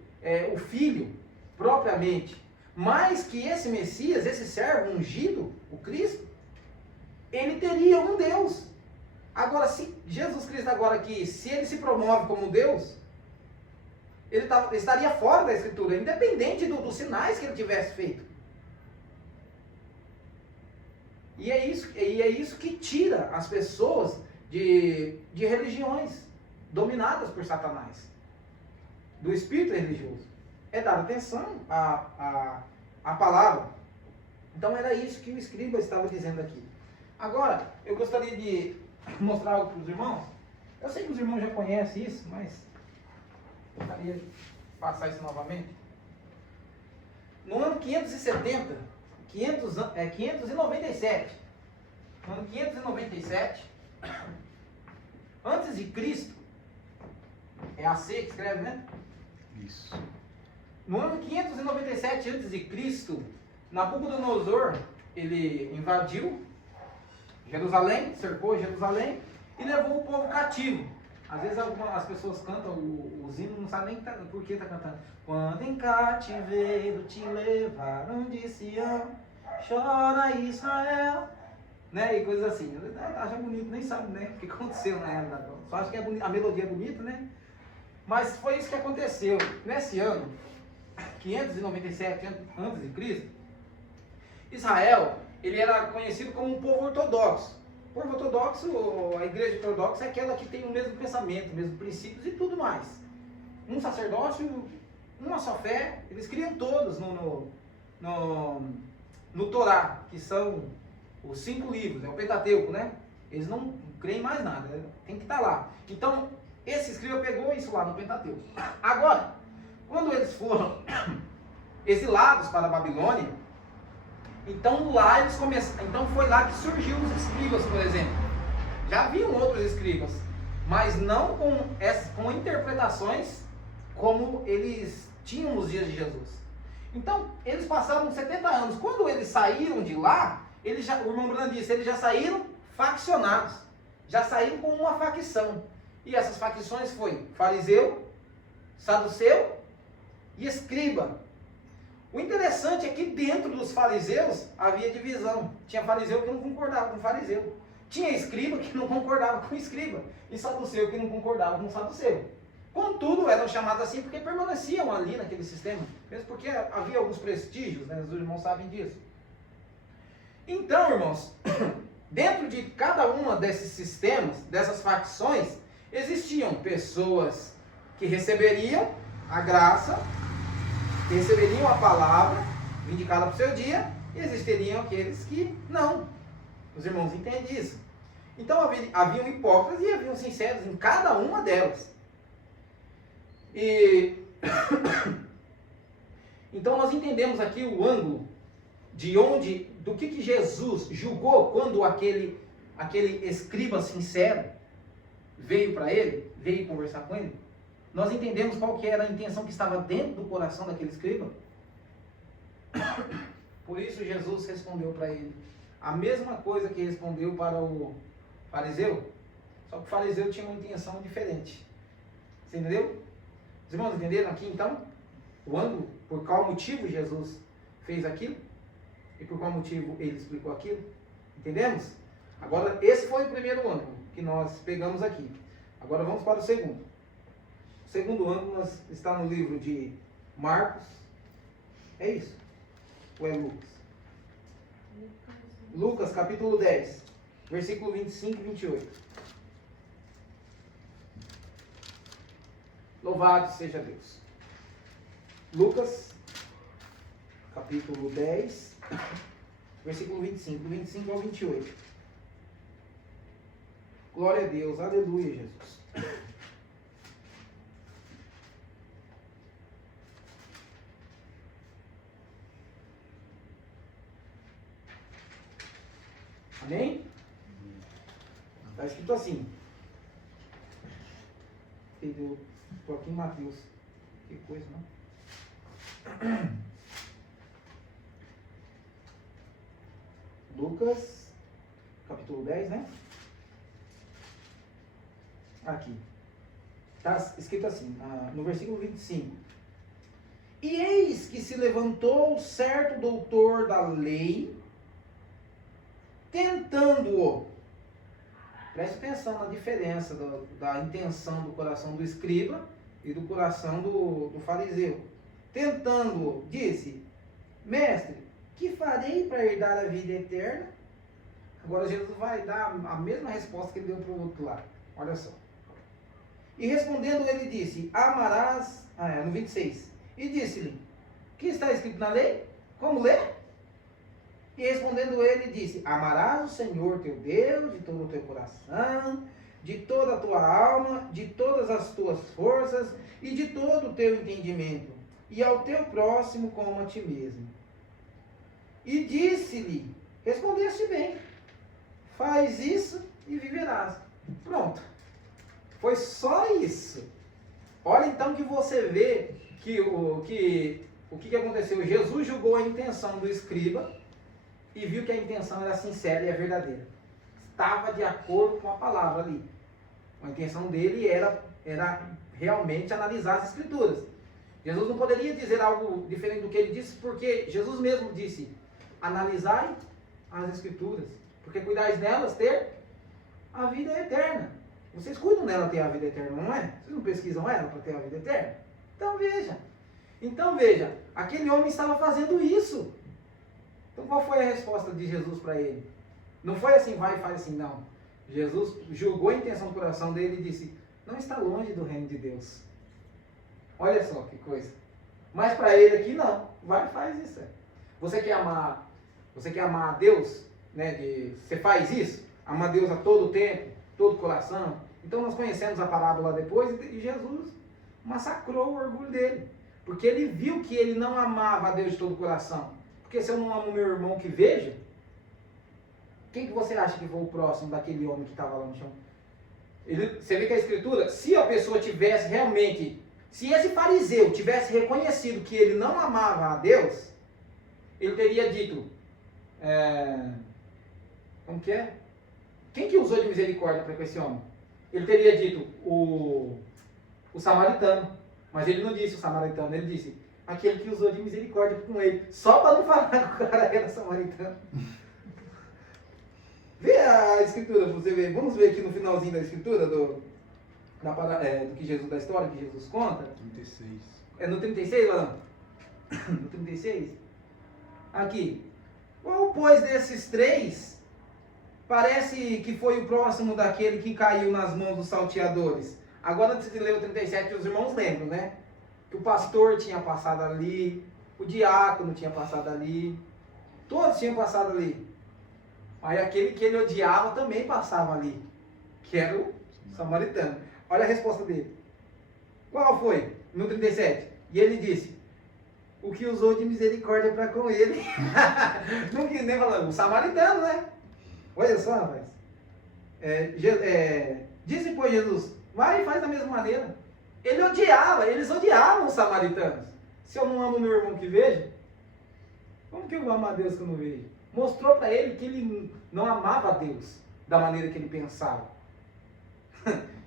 o Filho propriamente, mas que esse Messias, esse servo ungido, o Cristo, ele teria um Deus. Agora, se Jesus Cristo agora aqui, se ele se promove como Deus, ele estaria fora da Escritura, independente dos sinais que ele tivesse feito. E é isso que tira as pessoas de religiões dominadas por Satanás, do espírito religioso. É dar atenção à palavra. Então era isso que o escriba estava dizendo aqui. Agora, eu gostaria de mostrar algo para os irmãos. Eu sei que os irmãos já conhecem isso, mas gostaria de passar isso novamente. No ano 597, no ano 597, antes de Cristo, é AC que escreve, né? Isso. No ano 597 a.C., Nabucodonosor, ele invadiu Jerusalém, cercou Jerusalém e levou o povo cativo. Às vezes as pessoas cantam os hinos, não sabem nem por que está cantando. Quando em cativeiro te levaram de Sião, chora Israel, né? E coisas assim. Acha bonito, nem sabe, né, o que aconteceu na realidade. Só acha que a melodia é bonita, né? Mas foi isso que aconteceu. Nesse ano, 597 a.C., Israel, ele era conhecido como um povo ortodoxo. O povo ortodoxo, a igreja ortodoxa é aquela que tem o mesmo pensamento, os mesmos princípios e tudo mais. Um sacerdócio, uma só fé, eles criam todos no Torá, que são os 5 livros, é o Pentateuco, né? Eles não creem mais nada, tem que estar lá. Então, esse escriba pegou isso lá no Pentateuco. Agora, quando eles foram exilados para a Babilônia, então foi lá que surgiu os escribas, por exemplo. Já haviam outros escribas, mas não com interpretações como eles tinham nos dias de Jesus. Então, eles passaram 70 anos. Quando eles saíram de lá, o irmão Bruno disse, eles já saíram faccionados, já saíram com uma facção. E essas facções foi fariseu, saduceu e escriba. O interessante é que dentro dos fariseus havia divisão. Tinha fariseu que não concordava com fariseu. Tinha escriba que não concordava com escriba. E saduceu que não concordava com saduceu. Contudo, eram chamados assim porque permaneciam ali naquele sistema. Mesmo porque havia alguns prestígios, né? Os irmãos sabem disso. Então, irmãos, dentro de cada uma desses sistemas, dessas facções, existiam pessoas que receberiam a graça, que receberiam a palavra vindicada para o seu dia, e existiriam aqueles que não. Os irmãos entendem isso. Então haviam hipócritas e haviam sinceros em cada uma delas. E então nós entendemos aqui o ângulo do que Jesus julgou quando aquele escriba sincero veio conversar com ele. Nós entendemos qual que era a intenção que estava dentro do coração daquele escriba. Por isso Jesus respondeu para ele a mesma coisa que respondeu para o fariseu, só que o fariseu tinha uma intenção diferente. Você entendeu? Os irmãos entenderam aqui então o ângulo, por qual motivo Jesus fez aquilo e por qual motivo ele explicou aquilo? Entendemos? Agora esse foi o primeiro ângulo que nós pegamos aqui. Agora vamos para o segundo. O segundo ângulo está no livro de Marcos. É isso? Ou é Lucas? Lucas capítulo 10, versículo 25 e 28. Louvado seja Deus. Lucas capítulo 10, versículo 25 ao 28. Glória a Deus, aleluia, Jesus. Amém? Está escrito assim. Estou aqui em Mateus. Que coisa, não? Lucas, capítulo 10, né? Aqui. Está escrito assim, no versículo 25. E eis que se levantou certo doutor da lei, tentando-o. Preste atenção na diferença da intenção do coração do escriba e do coração do fariseu. Tentando-o, disse: Mestre, que farei para herdar a vida eterna? Agora Jesus vai dar a mesma resposta que ele deu para o outro lado. Olha só. E respondendo ele disse: Amarás, no 26. E disse-lhe: que está escrito na lei? Como ler? E respondendo ele disse: Amarás o Senhor teu Deus de todo o teu coração, de toda a tua alma, de todas as tuas forças e de todo o teu entendimento, e ao teu próximo como a ti mesmo. E disse-lhe: respondeste bem, faz isso e viverás. Pronto. Foi só isso. Olha então que você vê que o que aconteceu. Jesus julgou a intenção do escriba e viu que a intenção era sincera e verdadeira. Estava de acordo com a palavra ali. A intenção dele era realmente analisar as escrituras. Jesus não poderia dizer algo diferente do que ele disse, porque Jesus mesmo disse: analisai as escrituras, porque cuidais delas ter a vida eterna. Vocês cuidam dela ter a vida eterna, não é? Vocês não pesquisam ela para ter a vida eterna? Então veja, aquele homem estava fazendo isso. Então qual foi a resposta de Jesus para ele? Não foi assim, vai e faz assim, não. Jesus julgou a intenção do coração dele e disse: não está longe do reino de Deus. Olha só que coisa. Mas para ele aqui não, vai e faz isso. Você quer amar a Deus, né? Você faz isso? Amar a Deus a todo tempo, todo coração. Então nós conhecemos a parábola depois e Jesus massacrou o orgulho dele. Porque ele viu que ele não amava a Deus de todo o coração. Porque se eu não amo meu irmão que veja, quem que você acha que foi o próximo daquele homem que estava lá no chão? Você vê que a escritura, se a pessoa tivesse realmente, se esse fariseu tivesse reconhecido que ele não amava a Deus, ele teria dito, como que é? Quem que usou de misericórdia para com esse homem? Ele teria dito o samaritano, mas ele não disse o samaritano, ele disse aquele que usou de misericórdia com ele, só para não falar que o cara era samaritano. Vê a escritura, você vê. Vamos ver aqui no finalzinho da escritura do que Jesus, da história que Jesus conta. 36. É no 36, Larão? No 36? Aqui. Qual, pois, desses três parece que foi o próximo daquele que caiu nas mãos dos salteadores? Agora, antes de ler o 37, os irmãos lembram, né? Que o pastor tinha passado ali, o diácono tinha passado ali, todos tinham passado ali. Aí aquele que ele odiava também passava ali, que era o samaritano. Olha a resposta dele. Qual foi? No 37. E ele disse: o que usou de misericórdia para com ele. Não quis nem falar, o samaritano, né? Olha só, rapaz. Disse, pois, Jesus: vai e faz da mesma maneira. Eles odiavam os samaritanos. Se eu não amo meu irmão que veja, como que eu vou amar a Deus que eu não vejo? Mostrou para ele que ele não amava a Deus da maneira que ele pensava.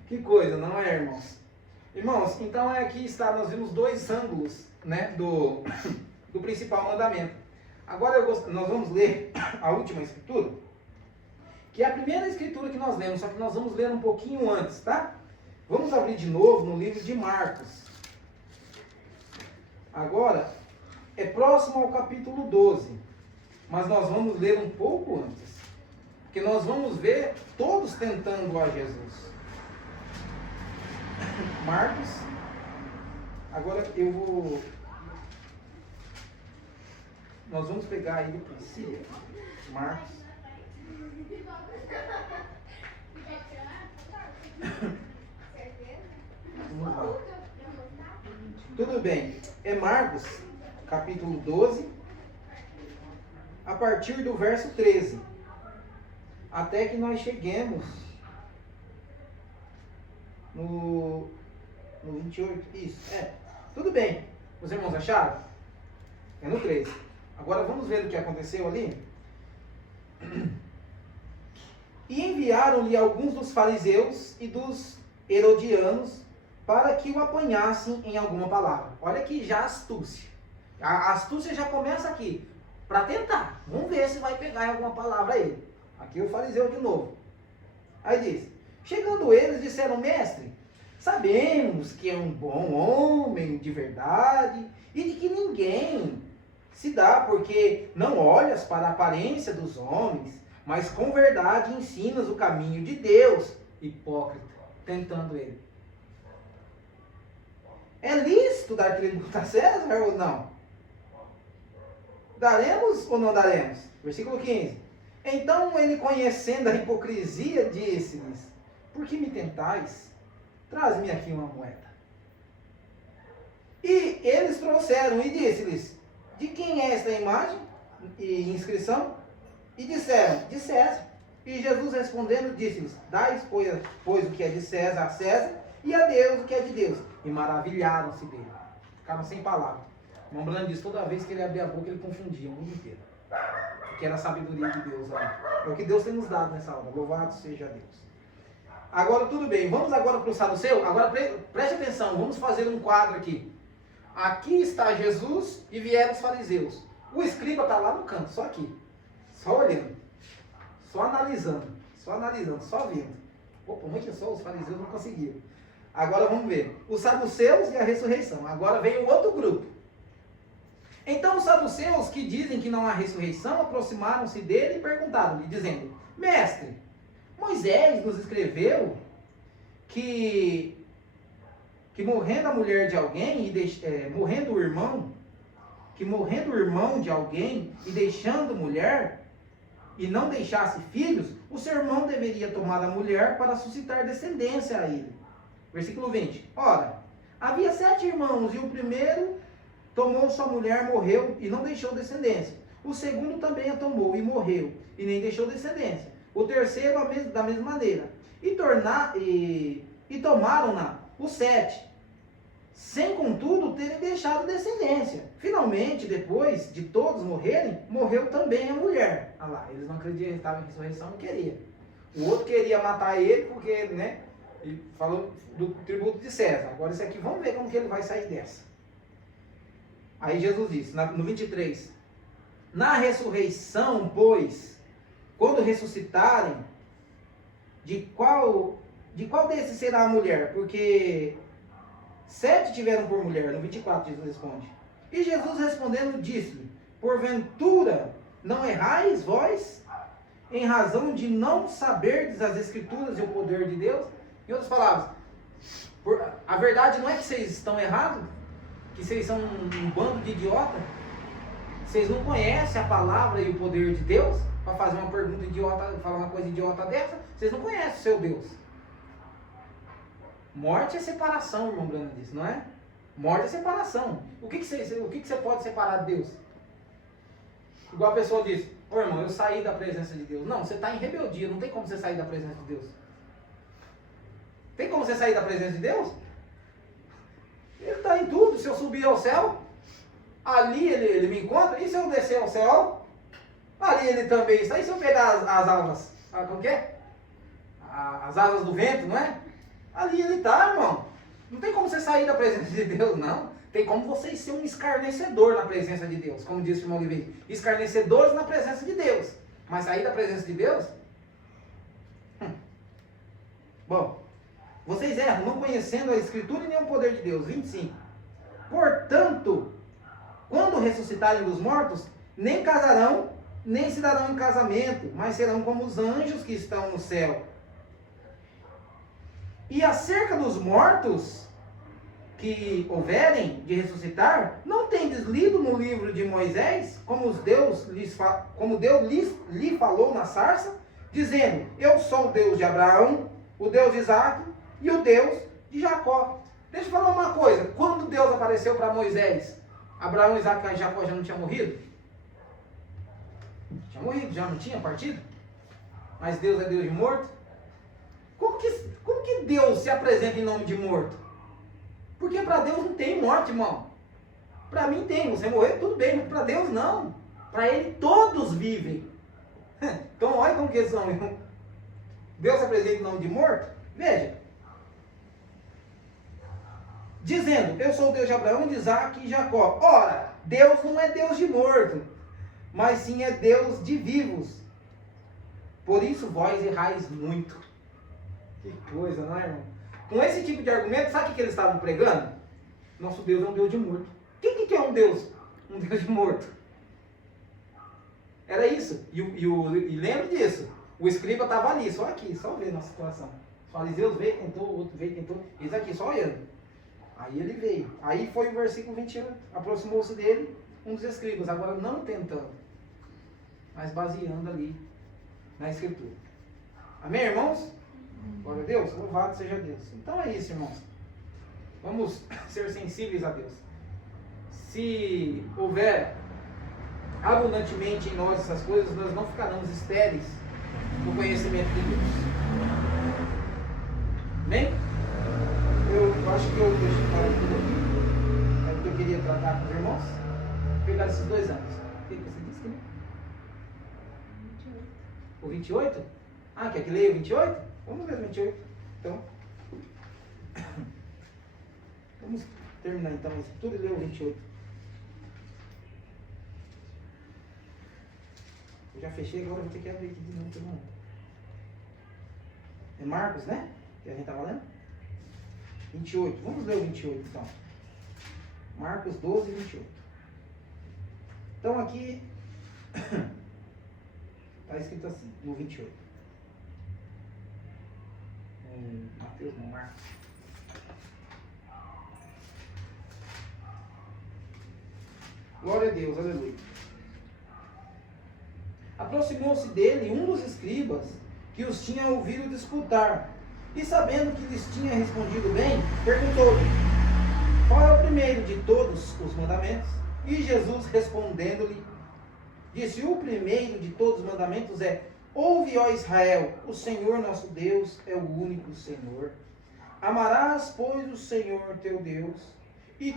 Que coisa, não é, irmãos? Irmãos, então aqui está, nós vimos dois ângulos, né, do principal mandamento. Agora nós vamos ler a última escritura, que é a primeira escritura que nós lemos, só que nós vamos ler um pouquinho antes, tá? Vamos abrir de novo no livro de Marcos. Agora, é próximo ao capítulo 12. Mas nós vamos ler um pouco antes. Porque nós vamos ver todos tentando a Jesus. Marcos. Agora nós vamos pegar aí do princípio. Marcos. Vamos lá. Tudo bem. É Marcos, capítulo 12. A partir do verso 13. até que nós cheguemos no 28. Isso, tudo bem. Os irmãos acharam? É no 13. Agora vamos ver o que aconteceu ali. E enviaram-lhe alguns dos fariseus e dos herodianos para que o apanhassem em alguma palavra. Olha aqui já a astúcia. A astúcia já começa aqui, para tentar. Vamos ver se vai pegar em alguma palavra ele. Aqui o fariseu de novo. Aí diz: chegando eles, disseram: mestre, sabemos que é um bom homem de verdade e de que ninguém se dá, porque não olhas para a aparência dos homens, mas com verdade ensinas o caminho de Deus. Hipócrita, tentando ele. É lícito dar tributo a César ou não? Daremos ou não daremos? Versículo 15. Então ele, conhecendo a hipocrisia, disse-lhes: por que me tentais? Traz-me aqui uma moeda. E eles trouxeram e disse-lhes: de quem é esta imagem e inscrição? E disseram: de César. E Jesus respondendo disse-lhes: dai, pois o que é de César a César, e a Deus o que é de Deus. E maravilharam-se dele. Ficaram sem palavras. O irmão Brando diz: toda vez que ele abria a boca, ele confundia o mundo inteiro. Porque era a sabedoria de Deus. É o que Deus tem nos dado nessa hora. Louvado seja Deus. Agora tudo bem, vamos agora para o saduceu. Agora preste atenção, vamos fazer um quadro aqui. Aqui está Jesus e vieram os fariseus. O escriba está lá no canto, só aqui. Só olhando. Só analisando. Só vendo. Opa, muito só, os fariseus não conseguiram. Agora vamos ver. Os saduceus e a ressurreição. Agora vem o outro grupo. Então os saduceus, que dizem que não há ressurreição, aproximaram-se dele e perguntaram-lhe, dizendo: mestre, Moisés nos escreveu que morrendo a mulher de alguém, morrendo o irmão de alguém e deixando mulher, e não deixasse filhos, o seu irmão deveria tomar a mulher para suscitar descendência a ele. Versículo 20. Ora, havia 7 irmãos, e o primeiro tomou sua mulher, morreu, e não deixou descendência. O segundo também a tomou, e morreu, e nem deixou descendência. O terceiro da mesma maneira. E tomaram-na os 7, sem contudo terem deixado descendência. Finalmente, depois de todos morrerem, morreu também a mulher. Olha lá, eles não acreditavam em ressurreição, não queria. O outro queria matar ele porque, né, ele falou do tributo de César. Agora isso aqui, vamos ver como que ele vai sair dessa. Aí Jesus disse, no 23, na ressurreição, pois, quando ressuscitarem, de qual desses será a mulher? Porque 7 tiveram por mulher. No 24 Jesus responde. E Jesus respondendo disse-lhe: porventura não errais vós, em razão de não saberdes as escrituras e o poder de Deus? Em outras palavras, a verdade não é que vocês estão errados, que vocês são um bando de idiota. Vocês não conhecem a palavra e o poder de Deus para fazer uma pergunta idiota, falar uma coisa idiota dessa. Vocês não conhecem o seu Deus. Morte é separação, o irmão Brando disse, não é? Morte é separação. O que você pode separar de Deus? Igual a pessoa diz: ô irmão, eu saí da presença de Deus. Não, você está em rebeldia, não tem como você sair da presença de Deus. Tem como você sair da presença de Deus? Ele está em tudo. Se eu subir ao céu, ali ele me encontra. E se eu descer ao céu, ali ele também está. E se eu pegar as asas, como que é? As asas do vento, não é? Ali ele está, irmão. Não tem como você sair da presença de Deus, não. Tem como você ser um escarnecedor na presença de Deus. Como disse o irmão Oliveira. Escarnecedores na presença de Deus. Mas sair da presença de Deus? Bom, vocês erram, não conhecendo a Escritura e nem o poder de Deus. 25. Portanto, quando ressuscitarem dos mortos, nem casarão, nem se darão em casamento, mas serão como os anjos que estão no céu. E acerca dos mortos que houverem de ressuscitar, não tendes lido no livro de Moisés, como Deus lhe falou na sarça, dizendo: eu sou o Deus de Abraão, o Deus de Isaac e o Deus de Jacó. Deixa eu falar uma coisa. Quando Deus apareceu para Moisés, Abraão, Isaac e Jacó já não tinham morrido? Tinha morrido, já não tinha partido? mas Deus é Deus de morto? Como que Deus se apresenta em nome de morto? Porque para Deus não tem morte, irmão. Para mim tem, você morrer tudo bem, mas para Deus não. Para Ele todos vivem. Então olha como que eles são, irmão. Deus se apresenta em nome de morto? Veja. Dizendo, eu sou o Deus de Abraão, de Isaac e Jacó. Ora, Deus não é Deus de morto, mas sim é Deus de vivos. Por isso vós errais muito. Que coisa, não é, irmão? Com esse tipo de argumento, sabe o que eles estavam pregando? Nosso Deus é um Deus de morto. Quem que é um Deus? Um Deus de morto. Era isso. E lembre disso. O escriba estava ali, só aqui, só vendo a situação. Os fariseus veio, tentou, o outro veio, tentou. Eles aqui, só olhando. Aí ele veio. Aí foi o versículo 28. Aproximou-se dele um dos escribas. Agora não tentando, mas baseando ali na escritura. Amém, irmãos? Glória a Deus. Louvado seja Deus. Então é isso, irmãos. Vamos ser sensíveis a Deus. Se houver abundantemente em nós essas coisas, nós não ficaremos estéreis no conhecimento de Deus. Amém? Eu acho que eu deixei para tudo aqui. É o que eu queria tratar com os irmãos. Vou pegar esses 2 anos. O que você disse, né? 28. O 28? Ah, quer que leia o 28? Vamos ver o 28. Então, vamos terminar então isso tudo e ler o 28. Eu já fechei, agora eu vou ter que abrir aqui de novo, irmão. É Marcos, né? Que a gente estava lendo? 28. Vamos ler o 28 então. Marcos 12, 28. Então aqui está escrito assim, no 28. Mateus não, Marcos. Glória a Deus, aleluia. Aproximou-se dele um dos escribas que os tinha ouvido disputar, e sabendo que lhes tinha respondido bem, perguntou-lhe: qual é o primeiro de todos os mandamentos? E Jesus respondendo-lhe, disse: o primeiro de todos os mandamentos é: ouve, ó Israel, o Senhor nosso Deus é o único Senhor. Amarás, pois, o Senhor teu Deus de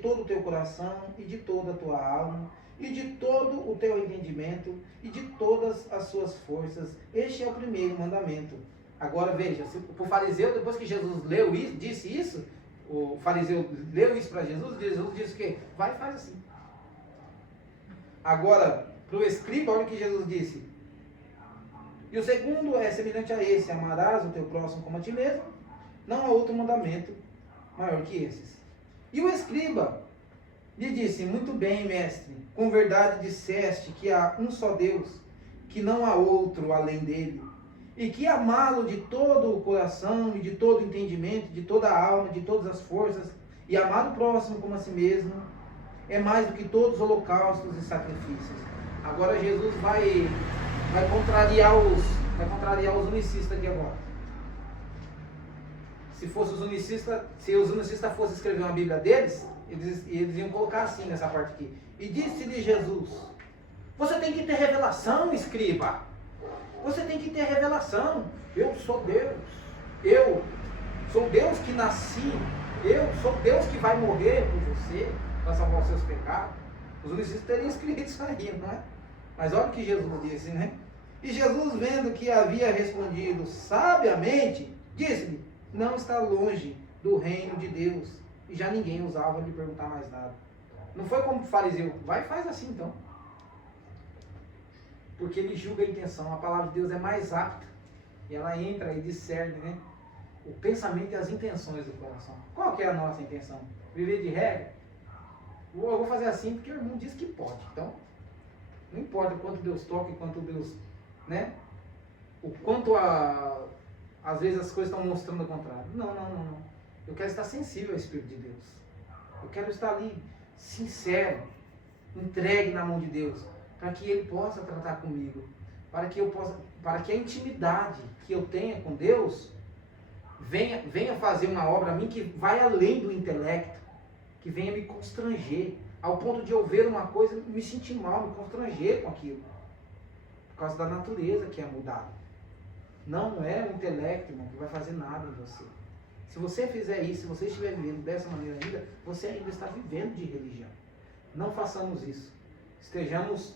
todo o teu coração, e de toda a tua alma, e de todo o teu entendimento, e de todas as suas forças. Este é o primeiro mandamento. Agora veja, o fariseu, depois que Jesus leu isso, disse isso, o fariseu leu isso para Jesus, Jesus disse o quê? Vai e faz assim. Agora, para o escriba, olha o que Jesus disse. E o segundo é semelhante a esse: amarás o teu próximo como a ti mesmo. Não há outro mandamento maior que esses. E o escriba lhe disse: muito bem, mestre, com verdade disseste que há um só Deus, que não há outro além dele, e que amá-lo de todo o coração, e de todo o entendimento, de toda a alma, de todas as forças, e amar o próximo como a si mesmo, é mais do que todos os holocaustos e sacrifícios. Agora Jesus vai contrariar os unicistas aqui agora. Se os unicistas fossem escrever uma Bíblia deles, eles iam colocar assim nessa parte aqui. E disse-lhe Jesus: você tem que ter revelação, escriba. Você tem que ter revelação. Eu sou Deus. Eu sou Deus que nasci. Eu sou Deus que vai morrer por você, para salvar os seus pecados. Os unicistas teriam escrito isso aí, não é? Mas olha o que Jesus disse, né? E Jesus, vendo que havia respondido sabiamente, disse-lhe: não está longe do reino de Deus. E já ninguém ousava lhe perguntar mais nada. Não foi como o fariseu: vai e faz assim então. Porque ele julga a intenção. A palavra de Deus é mais apta. E ela entra e discerne, né, o pensamento e as intenções do coração. Qual que é a nossa intenção? Viver de regra? Eu vou fazer assim porque o irmão diz que pode. Então, não importa quanto Deus toca e quanto Deus, né? O quanto às vezes as coisas estão mostrando o contrário. Não. Eu quero estar sensível ao Espírito de Deus. Eu quero estar ali, sincero, entregue na mão de Deus, para que Ele possa tratar comigo, para que a intimidade que eu tenha com Deus venha fazer uma obra a mim que vai além do intelecto, que venha me constranger, ao ponto de eu ver uma coisa, me sentir mal, me constranger com aquilo, por causa da natureza que é mudada. Não é o intelecto, irmão, que vai fazer nada em você. Se você fizer isso, se você estiver vivendo dessa maneira ainda, você ainda está vivendo de religião. Não façamos isso. Estejamos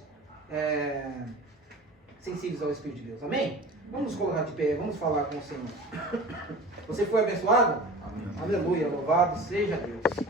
sensíveis ao Espírito de Deus. Amém? Vamos colocar de pé, vamos falar com o Senhor. Você foi abençoado? Amém. Aleluia, louvado seja Deus.